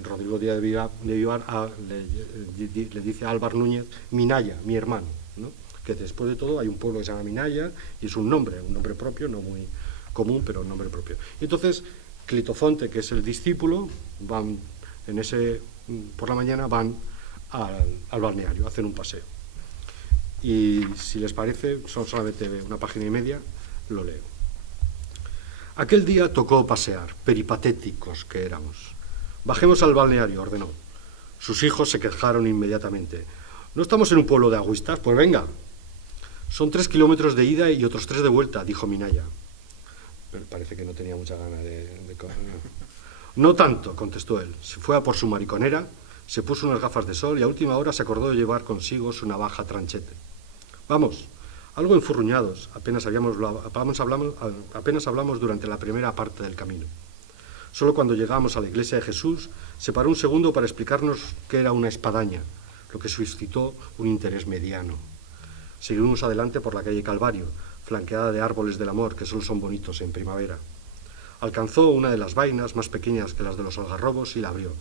Rodrigo Díaz de Vivar le dice a Álvar Núñez, Minaya, mi hermano, ¿no? Que después de todo hay un pueblo que se llama Minaya y es un nombre propio, no muy común, pero un nombre propio. Y entonces Clitofonte, que es el discípulo, por la mañana van al balneario, hacen un paseo. Y si les parece, son solamente una página y media, lo leo. Aquel día tocó pasear, peripatéticos que éramos. Bajemos al balneario, ordenó. Sus hijos se quejaron inmediatamente. ¿No estamos en un pueblo de agüistas? Pues venga. Son 3 kilómetros de ida y otros 3 de vuelta, dijo Minaya. Pero parece que no tenía mucha gana de No tanto, contestó él. Se fue a por su mariconera, se puso unas gafas de sol y a última hora se acordó de llevar consigo su navaja tranchete. Vamos, algo enfurruñados, apenas hablamos durante la primera parte del camino. Solo cuando llegamos a la iglesia de Jesús, se paró un segundo para explicarnos qué era una espadaña, lo que suscitó un interés mediano. Seguimos adelante por la calle Calvario, flanqueada de árboles del amor que solo son bonitos en primavera. Alcanzó una de las vainas más pequeñas que las de los algarrobos y la abrió.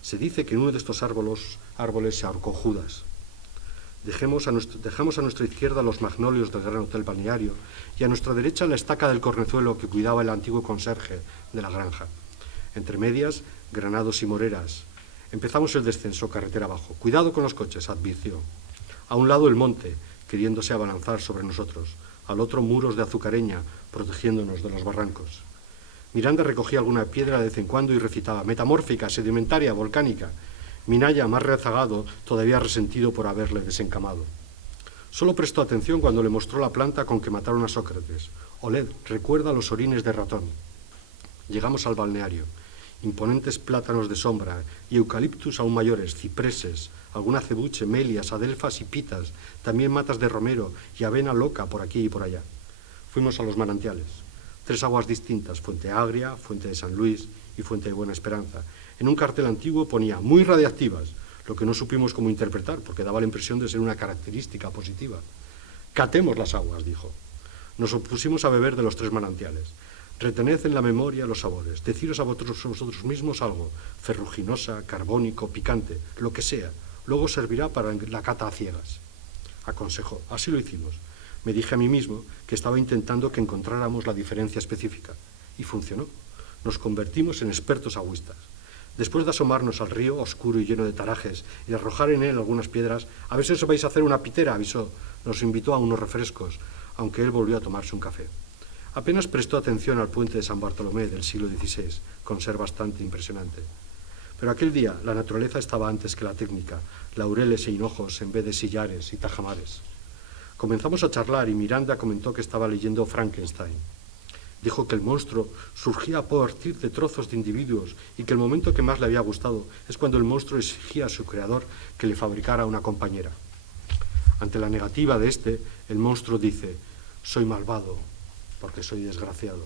Se dice que en uno de estos árboles se ahorcó Judas. Dejamos a nuestra izquierda los magnolios del gran hotel balneario y a nuestra derecha la estaca del cornezuelo que cuidaba el antiguo conserje de la granja. Entre medias, granados y moreras. Empezamos el descenso carretera abajo. Cuidado con los coches, advirtió. A un lado el monte, queriéndose abalanzar sobre nosotros. Al otro muros de azucareña, protegiéndonos de los barrancos. Miranda recogía alguna piedra de vez en cuando y recitaba: metamórfica, sedimentaria, volcánica. Minaya, más rezagado, todavía resentido por haberle desencamado. Solo prestó atención cuando le mostró la planta con que mataron a Sócrates. Oled, recuerda los orines de ratón. Llegamos al balneario. Imponentes plátanos de sombra y eucaliptus aún mayores, cipreses, algún acebuche, melias, adelfas y pitas, también matas de romero y avena loca por aquí y por allá. Fuimos a los manantiales. 3 aguas distintas: Fuente Agria, Fuente de San Luis y Fuente de Buena Esperanza. En un cartel antiguo ponía muy radiactivas, lo que no supimos cómo interpretar, porque daba la impresión de ser una característica positiva. Catemos las aguas, dijo. Nos opusimos a beber de los 3 manantiales. Retened en la memoria los sabores. Deciros a vosotros mismos algo: ferruginosa, carbónico, picante, lo que sea. Luego servirá para la cata a ciegas. Aconsejó. Así lo hicimos. Me dije a mí mismo que estaba intentando que encontráramos la diferencia específica. Y funcionó. Nos convertimos en expertos agüistas. Después de asomarnos al río, oscuro y lleno de tarajes, y arrojar en él algunas piedras: a ver si os vais a hacer una pitera, avisó. Nos invitó a unos refrescos, aunque él volvió a tomarse un café. Apenas prestó atención al puente de San Bartolomé del siglo XVI, con ser bastante impresionante. Pero aquel día la naturaleza estaba antes que la técnica, laureles e hinojos en vez de sillares y tajamares. Comenzamos a charlar y Miranda comentó que estaba leyendo Frankenstein. Dijo que el monstruo surgía a partir de trozos de individuos y que el momento que más le había gustado es cuando el monstruo exigía a su creador que le fabricara una compañera. Ante la negativa de este, el monstruo dice: soy malvado porque soy desgraciado.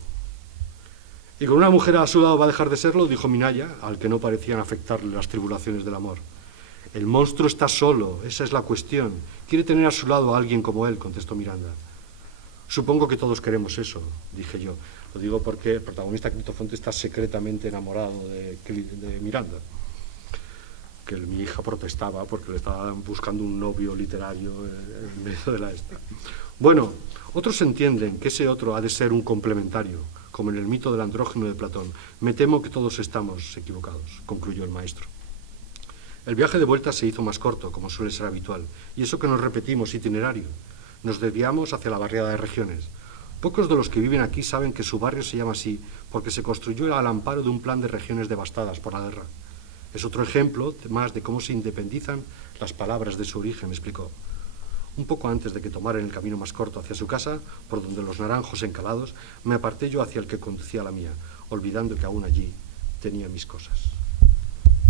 ¿Y con una mujer a su lado va a dejar de serlo?, dijo Minaya, al que no parecían afectarle las tribulaciones del amor. El monstruo está solo, esa es la cuestión. Quiere tener a su lado a alguien como él, contestó Miranda. Supongo que todos queremos eso, dije yo. Lo digo porque el protagonista Critofonte está secretamente enamorado de Miranda. Que mi hija protestaba porque le estaban buscando un novio literario en medio de la esta. Bueno, otros entienden que ese otro ha de ser un complementario, como en el mito del andrógeno de Platón. Me temo que todos estamos equivocados, concluyó el maestro. El viaje de vuelta se hizo más corto, como suele ser habitual, y eso que nos repetimos itinerario. Nos desviamos hacia la barriada de Regiones. Pocos de los que viven aquí saben que su barrio se llama así porque se construyó al amparo de un plan de regiones devastadas por la guerra. Es otro ejemplo más de cómo se independizan las palabras de su origen, explicó. Un poco antes de que tomaran el camino más corto hacia su casa, por donde los naranjos encalados, me aparté yo hacia el que conducía la mía, olvidando que aún allí tenía mis cosas.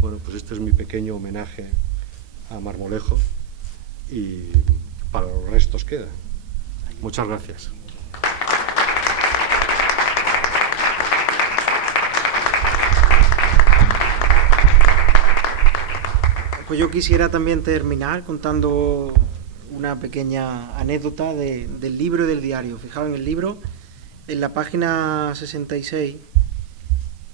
Bueno, pues este es mi pequeño homenaje a Marmolejo y para los restos queda. Muchas gracias. Pues yo quisiera también terminar contando una pequeña anécdota del libro y del diario. Fijaos en el libro, en la página 66,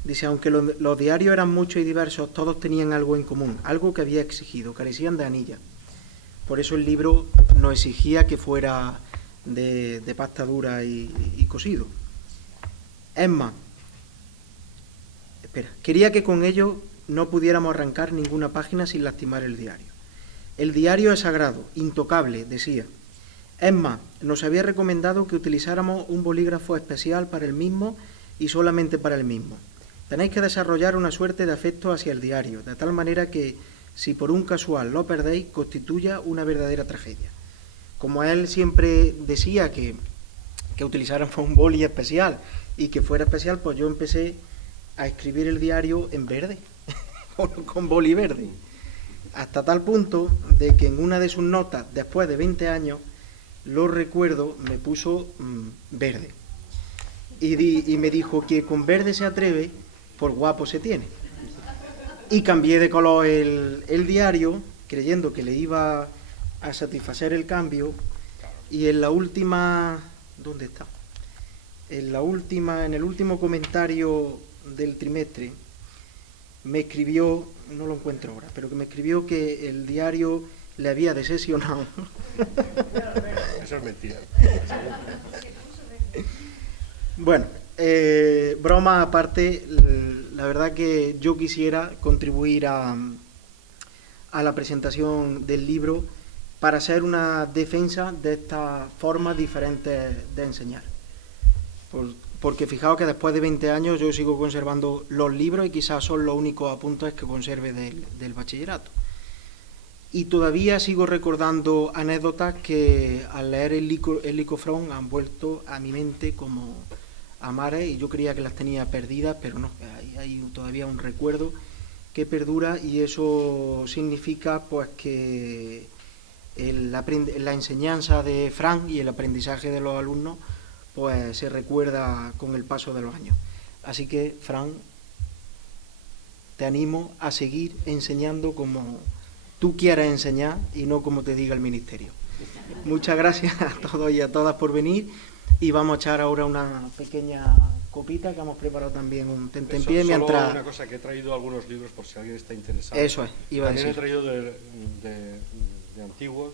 dice: aunque los diarios eran muchos y diversos, todos tenían algo en común, algo que había exigido, carecían de anilla. Por eso el libro no exigía que fuera de pasta dura y cosido. Es más, quería que con ello no pudiéramos arrancar ninguna página sin lastimar el diario. El diario es sagrado, intocable, decía. Es más, nos había recomendado que utilizáramos un bolígrafo especial para el mismo y solamente para el mismo. Tenéis que desarrollar una suerte de afecto hacia el diario, de tal manera que, si por un casual lo perdéis, constituya una verdadera tragedia. Como él siempre decía que utilizáramos un boli especial y que fuera especial, pues yo empecé a escribir el diario en verde, con boli verde, hasta tal punto de que en una de sus notas, después de 20 años, lo recuerdo, me puso verde. Y me dijo que con verde se atreve, por guapo se tiene. Y cambié de color el diario, creyendo que le iba a satisfacer el cambio, y en la última ¿Dónde está? En el último comentario del trimestre me escribió, no lo encuentro ahora, pero que me escribió que el diario le había decepcionado. Eso es mentira. Bueno, broma aparte, la verdad que yo quisiera contribuir a la presentación del libro para hacer una defensa de estas formas diferentes de enseñar. Porque fijaos que después de 20 años yo sigo conservando los libros y quizás son los únicos apuntes que conserve del bachillerato. Y todavía sigo recordando anécdotas que al leer el Licofrón han vuelto a mi mente como a mares, y yo creía que las tenía perdidas, pero no, hay todavía un recuerdo que perdura, y eso significa pues que la enseñanza de Fran y el aprendizaje de los alumnos pues se recuerda con el paso de los años. Así que, Fran, te animo a seguir enseñando como tú quieras enseñar y no como te diga el ministerio. Muchas gracias a todos y a todas por venir, y vamos a echar ahora una pequeña copita que hemos preparado también un tentempié mientras... Solo una cosa, que he traído algunos libros por si alguien está interesado. Eso es, iba a decir. También he traído de antiguos,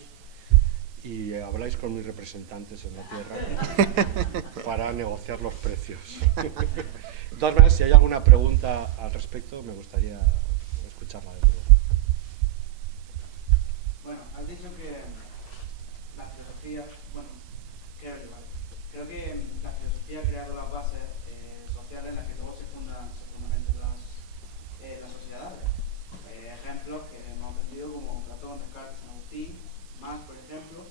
y habláis con mis representantes en la tierra para negociar los precios. De todas maneras, si hay alguna pregunta al respecto, me gustaría escucharla de nuevo. Bueno, has dicho que la filosofía, bueno, creo que la filosofía ha creado las bases sociales en las que luego se fundamentan las sociedades. Ejemplos que hemos aprendido como Platón, Descartes, San Agustín, Marx, por ejemplo.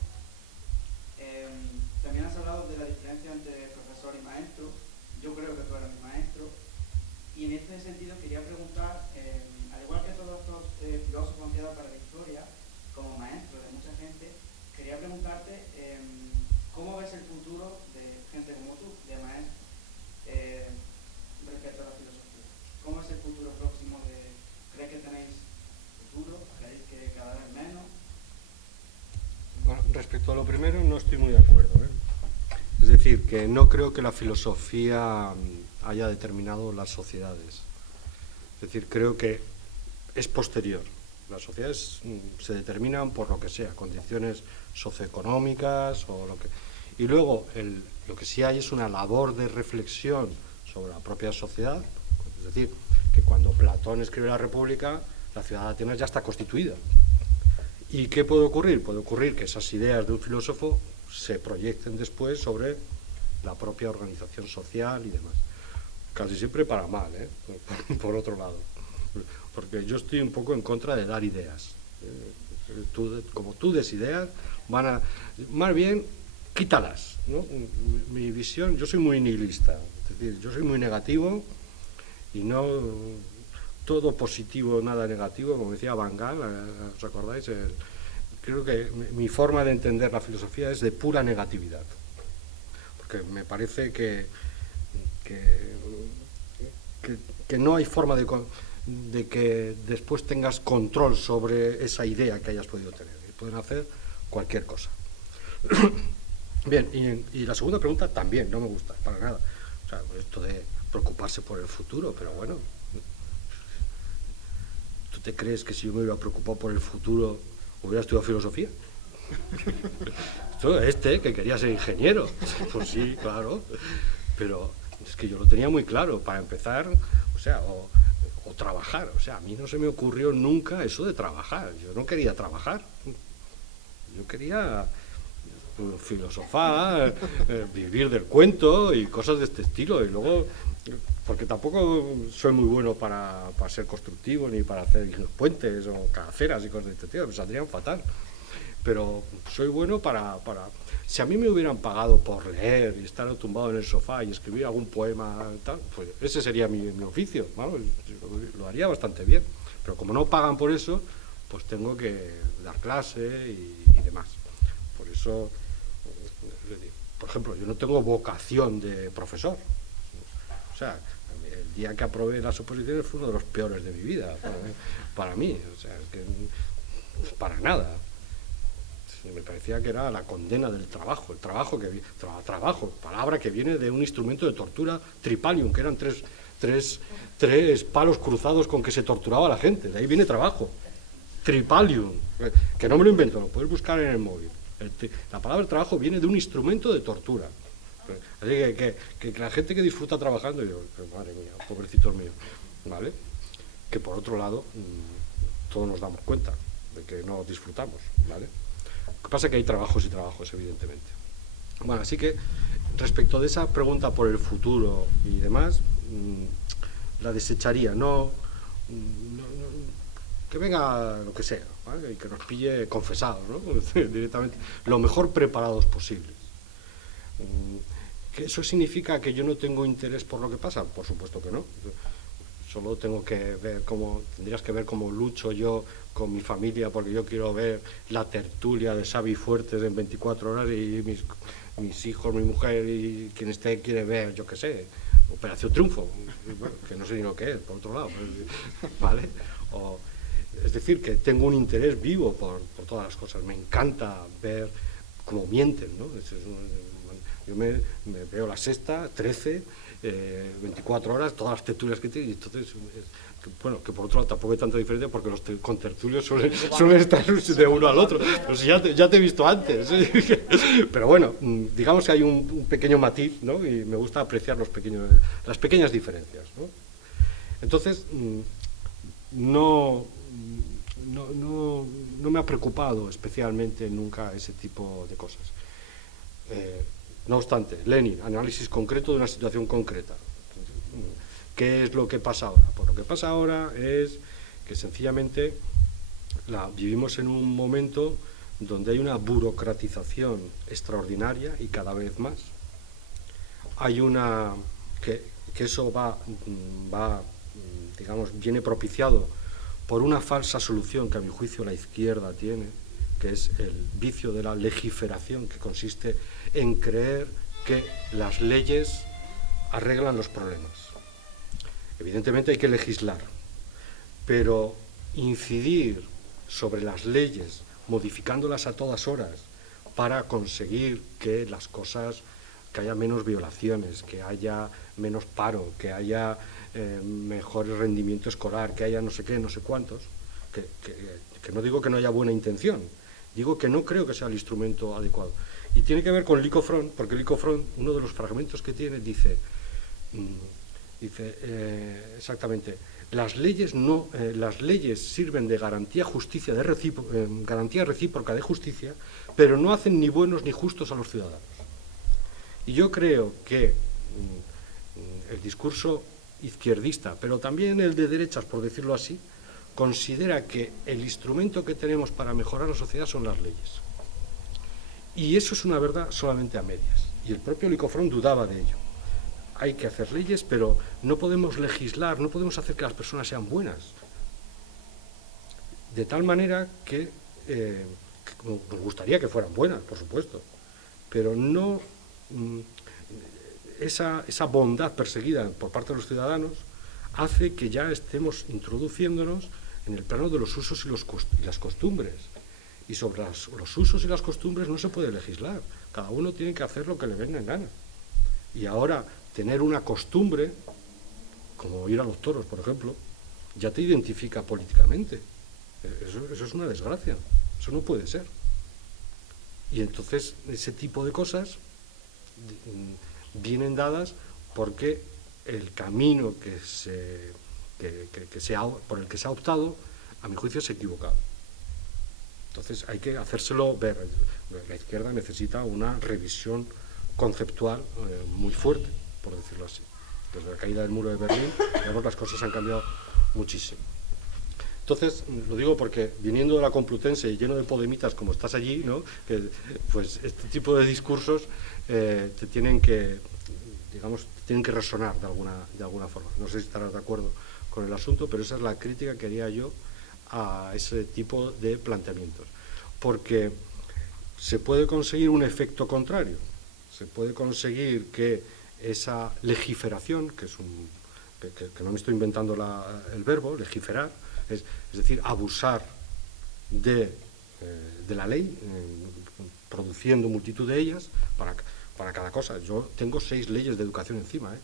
También has hablado de la diferencia entre profesor y maestro. Yo creo que tú eres mi maestro. Y en este sentido quería preguntar, al igual que todos estos filósofos han quedado para la historia, como maestro de mucha gente, quería preguntarte cómo ves el futuro de gente como tú, de maestro, respecto a la filosofía. ¿Cómo es el futuro próximo? ¿Crees que tenéis futuro? ¿Creéis que cada vez menos? Bueno, respecto a lo primero, no estoy muy de acuerdo, ¿eh? Es decir, que no creo que la filosofía haya determinado las sociedades. Es decir, creo que es posterior. Las sociedades se determinan por lo que sea, condiciones socioeconómicas o lo que... Y luego, lo que sí hay es una labor de reflexión sobre la propia sociedad. Es decir, que cuando Platón escribe la República, la ciudad de Atenas ya está constituida. ¿Y qué puede ocurrir? Puede ocurrir que esas ideas de un filósofo se proyecten después sobre la propia organización social y demás. Casi siempre para mal, ¿eh? Por otro lado. Porque yo estoy un poco en contra de dar ideas. Como tú des ideas, más bien, quítalas, ¿no? Mi visión, yo soy muy nihilista. Es decir, yo soy muy negativo y no... todo positivo, nada negativo, como decía Van Gaal, ¿os acordáis? Creo que mi forma de entender la filosofía es de pura negatividad, porque me parece que no hay forma de que después tengas control sobre esa idea que hayas podido tener, y pueden hacer cualquier cosa. Bien, y la segunda pregunta también no me gusta, para nada. O sea, esto de preocuparse por el futuro, pero bueno, ¿tú te crees que si yo me hubiera preocupado por el futuro hubiera estudiado filosofía? Que quería ser ingeniero, pues sí, claro, pero es que yo lo tenía muy claro, para empezar, o sea, o trabajar, o sea, a mí no se me ocurrió nunca eso de trabajar, yo no quería trabajar, yo quería filosofar, vivir del cuento y cosas de este estilo, y luego... porque tampoco soy muy bueno para ser constructivo ni para hacer puentes o carreteras y cosas de este tipo, me saldrían fatal. Pero soy bueno para... Si a mí me hubieran pagado por leer y estar tumbado en el sofá y escribir algún poema y tal, pues ese sería mi oficio, ¿no? Lo haría bastante bien. Pero como no pagan por eso, pues tengo que dar clase y demás. Por eso, por ejemplo, yo no tengo vocación de profesor. O sea, el día que aprobé las oposiciones fue uno de los peores de mi vida, para mí. O sea, es que para nada. me parecía que era la condena del trabajo, el trabajo, trabajo, palabra que viene de un instrumento de tortura, tripalium, que eran tres palos cruzados con que se torturaba a la gente, de ahí viene trabajo, tripalium, que no me lo invento, lo puedes buscar en el móvil. La palabra trabajo viene de un instrumento de tortura. Así que la gente que disfruta trabajando, yo, madre mía, pobrecitos míos, ¿vale? Que por otro lado, todos nos damos cuenta de que no disfrutamos, ¿vale? Lo que pasa es que hay trabajos y trabajos, evidentemente. Bueno, así que respecto de esa pregunta por el futuro y demás, la desecharía, que venga lo que sea, ¿vale? Y que nos pille confesados, ¿no? Directamente, lo mejor preparados posibles. ¿Que eso significa que yo no tengo interés por lo que pasa? Por supuesto que no. Solo tengo que ver tendrías que ver cómo lucho yo con mi familia, porque yo quiero ver la tertulia de Xavi Fuertes en 24 horas y mis hijos, mi mujer y quien esté quiere ver, yo qué sé, Operación Triunfo, que no sé ni lo que es, por otro lado, ¿vale? Es decir, que tengo un interés vivo por todas las cosas. Me encanta ver cómo mienten, ¿no? Yo me veo La Sexta, 13, 24 horas, todas las tertulias que tiene, y entonces, bueno, que por otro lado tampoco hay tanta diferencia porque los contertulios suelen estar de uno al otro, pero si ya te he visto antes. Pero bueno, digamos que hay un pequeño matiz, ¿no? Y me gusta apreciar las pequeñas diferencias, ¿no? Entonces, no me ha preocupado especialmente nunca ese tipo de cosas. No obstante, Lenin, análisis concreto de una situación concreta. ¿Qué es lo que pasa ahora? Pues lo que pasa ahora es que sencillamente vivimos en un momento donde hay una burocratización extraordinaria y cada vez más. Hay que eso digamos, viene propiciado por una falsa solución que a mi juicio la izquierda tiene, que es el vicio de la legiferación, que consiste en creer que las leyes arreglan los problemas. Evidentemente hay que legislar, pero incidir sobre las leyes, modificándolas a todas horas, para conseguir que las cosas, que haya menos violaciones, que haya menos paro, que haya mejor rendimiento escolar, que haya no sé qué, no sé cuántos, que no digo que no haya buena intención, digo que no creo que sea el instrumento adecuado. Y tiene que ver con Lycophron, porque Lycophron, uno de los fragmentos que tiene, dice exactamente, las leyes sirven de garantía recíproca de justicia, pero no hacen ni buenos ni justos a los ciudadanos. Y yo creo que el discurso izquierdista, pero también el de derechas, por decirlo así, considera que el instrumento que tenemos para mejorar la sociedad son las leyes. Y eso es una verdad solamente a medias. Y el propio Lycophron dudaba de ello. Hay que hacer leyes, pero no podemos legislar, no podemos hacer que las personas sean buenas. De tal manera que nos gustaría que fueran buenas, por supuesto, pero no esa bondad perseguida por parte de los ciudadanos hace que ya estemos introduciéndonos en el plano de los usos y las costumbres. Y sobre los usos y las costumbres no se puede legislar. Cada uno tiene que hacer lo que le venga en gana. Y ahora, tener una costumbre, como ir a los toros, por ejemplo, ya te identifica políticamente. Eso es una desgracia. Eso no puede ser. Y entonces, ese tipo de cosas vienen dadas porque el camino por el que se ha optado, a mi juicio, es equivocado. Entonces hay que hacérselo ver. La izquierda necesita una revisión conceptual muy fuerte, por decirlo así. Desde la caída del muro de Berlín, digamos, las cosas han cambiado muchísimo. Entonces, lo digo porque viniendo de la Complutense y lleno de podemitas como estás allí, ¿no? Pues este tipo de discursos te tienen que resonar de alguna forma. No sé si estarás de acuerdo con el asunto, pero esa es la crítica que haría yo a ese tipo de planteamientos. Porque se puede conseguir un efecto contrario. Se puede conseguir que esa legiferación, que no me estoy inventando el verbo, legiferar, es decir, abusar de de la ley, produciendo multitud de ellas para cada cosa. Yo tengo 6 leyes de educación encima.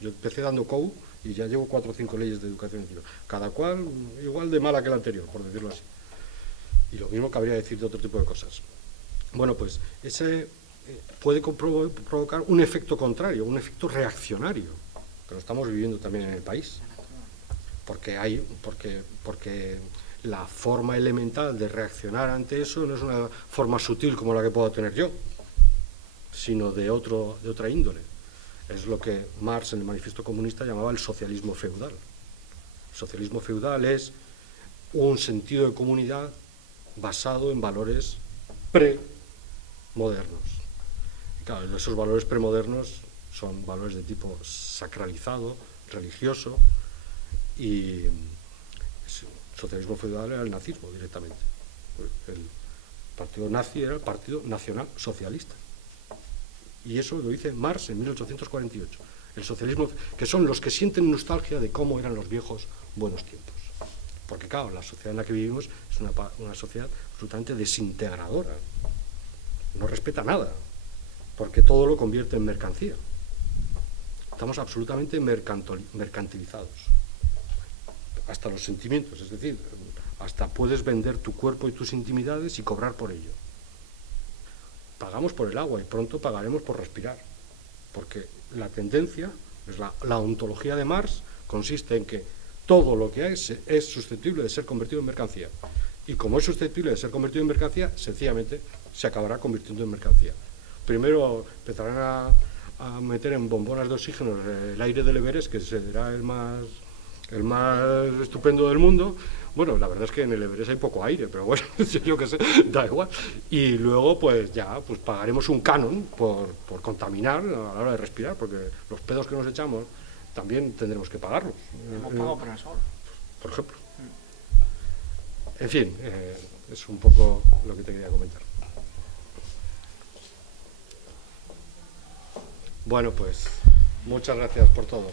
Yo empecé dando COU y ya llevo 4 o 5 leyes de educación encima. Cada cual igual de mala que la anterior, por decirlo así. Y lo mismo cabría decir de otro tipo de cosas. Bueno, pues ese puede provocar un efecto contrario, un efecto reaccionario, que lo estamos viviendo también en el país. Porque la forma elemental de reaccionar ante eso no es una forma sutil como la que puedo tener yo, sino de otra índole. Es lo que Marx en el Manifiesto Comunista llamaba el socialismo feudal. El socialismo feudal es un sentido de comunidad basado en valores premodernos. Y claro, esos valores premodernos son valores de tipo sacralizado, religioso, y el socialismo feudal era el nazismo directamente. El partido nazi era el Partido Nacional Socialista. Y eso lo dice Marx en 1848. El socialismo, que son los que sienten nostalgia de cómo eran los viejos buenos tiempos. Porque claro, la sociedad en la que vivimos es una sociedad absolutamente desintegradora. No respeta nada, porque todo lo convierte en mercancía. Estamos absolutamente mercantilizados. Hasta los sentimientos, es decir, hasta puedes vender tu cuerpo y tus intimidades y cobrar por ello. Pagamos por el agua y pronto pagaremos por respirar, porque la tendencia, es la ontología de Marx, consiste en que todo lo que es susceptible de ser convertido en mercancía. Y como es susceptible de ser convertido en mercancía, sencillamente se acabará convirtiendo en mercancía. Primero empezarán a meter en bombonas de oxígeno el aire del Everest, que será el más estupendo del mundo. Bueno, la verdad es que en el Everest hay poco aire, pero bueno, yo qué sé, da igual. Y luego, pues ya, pues pagaremos un canon por contaminar a la hora de respirar, porque los pedos que nos echamos también tendremos que pagarlos. Hemos pagado por el sol. Por ejemplo. En fin, es un poco lo que te quería comentar. Bueno, pues muchas gracias por todo.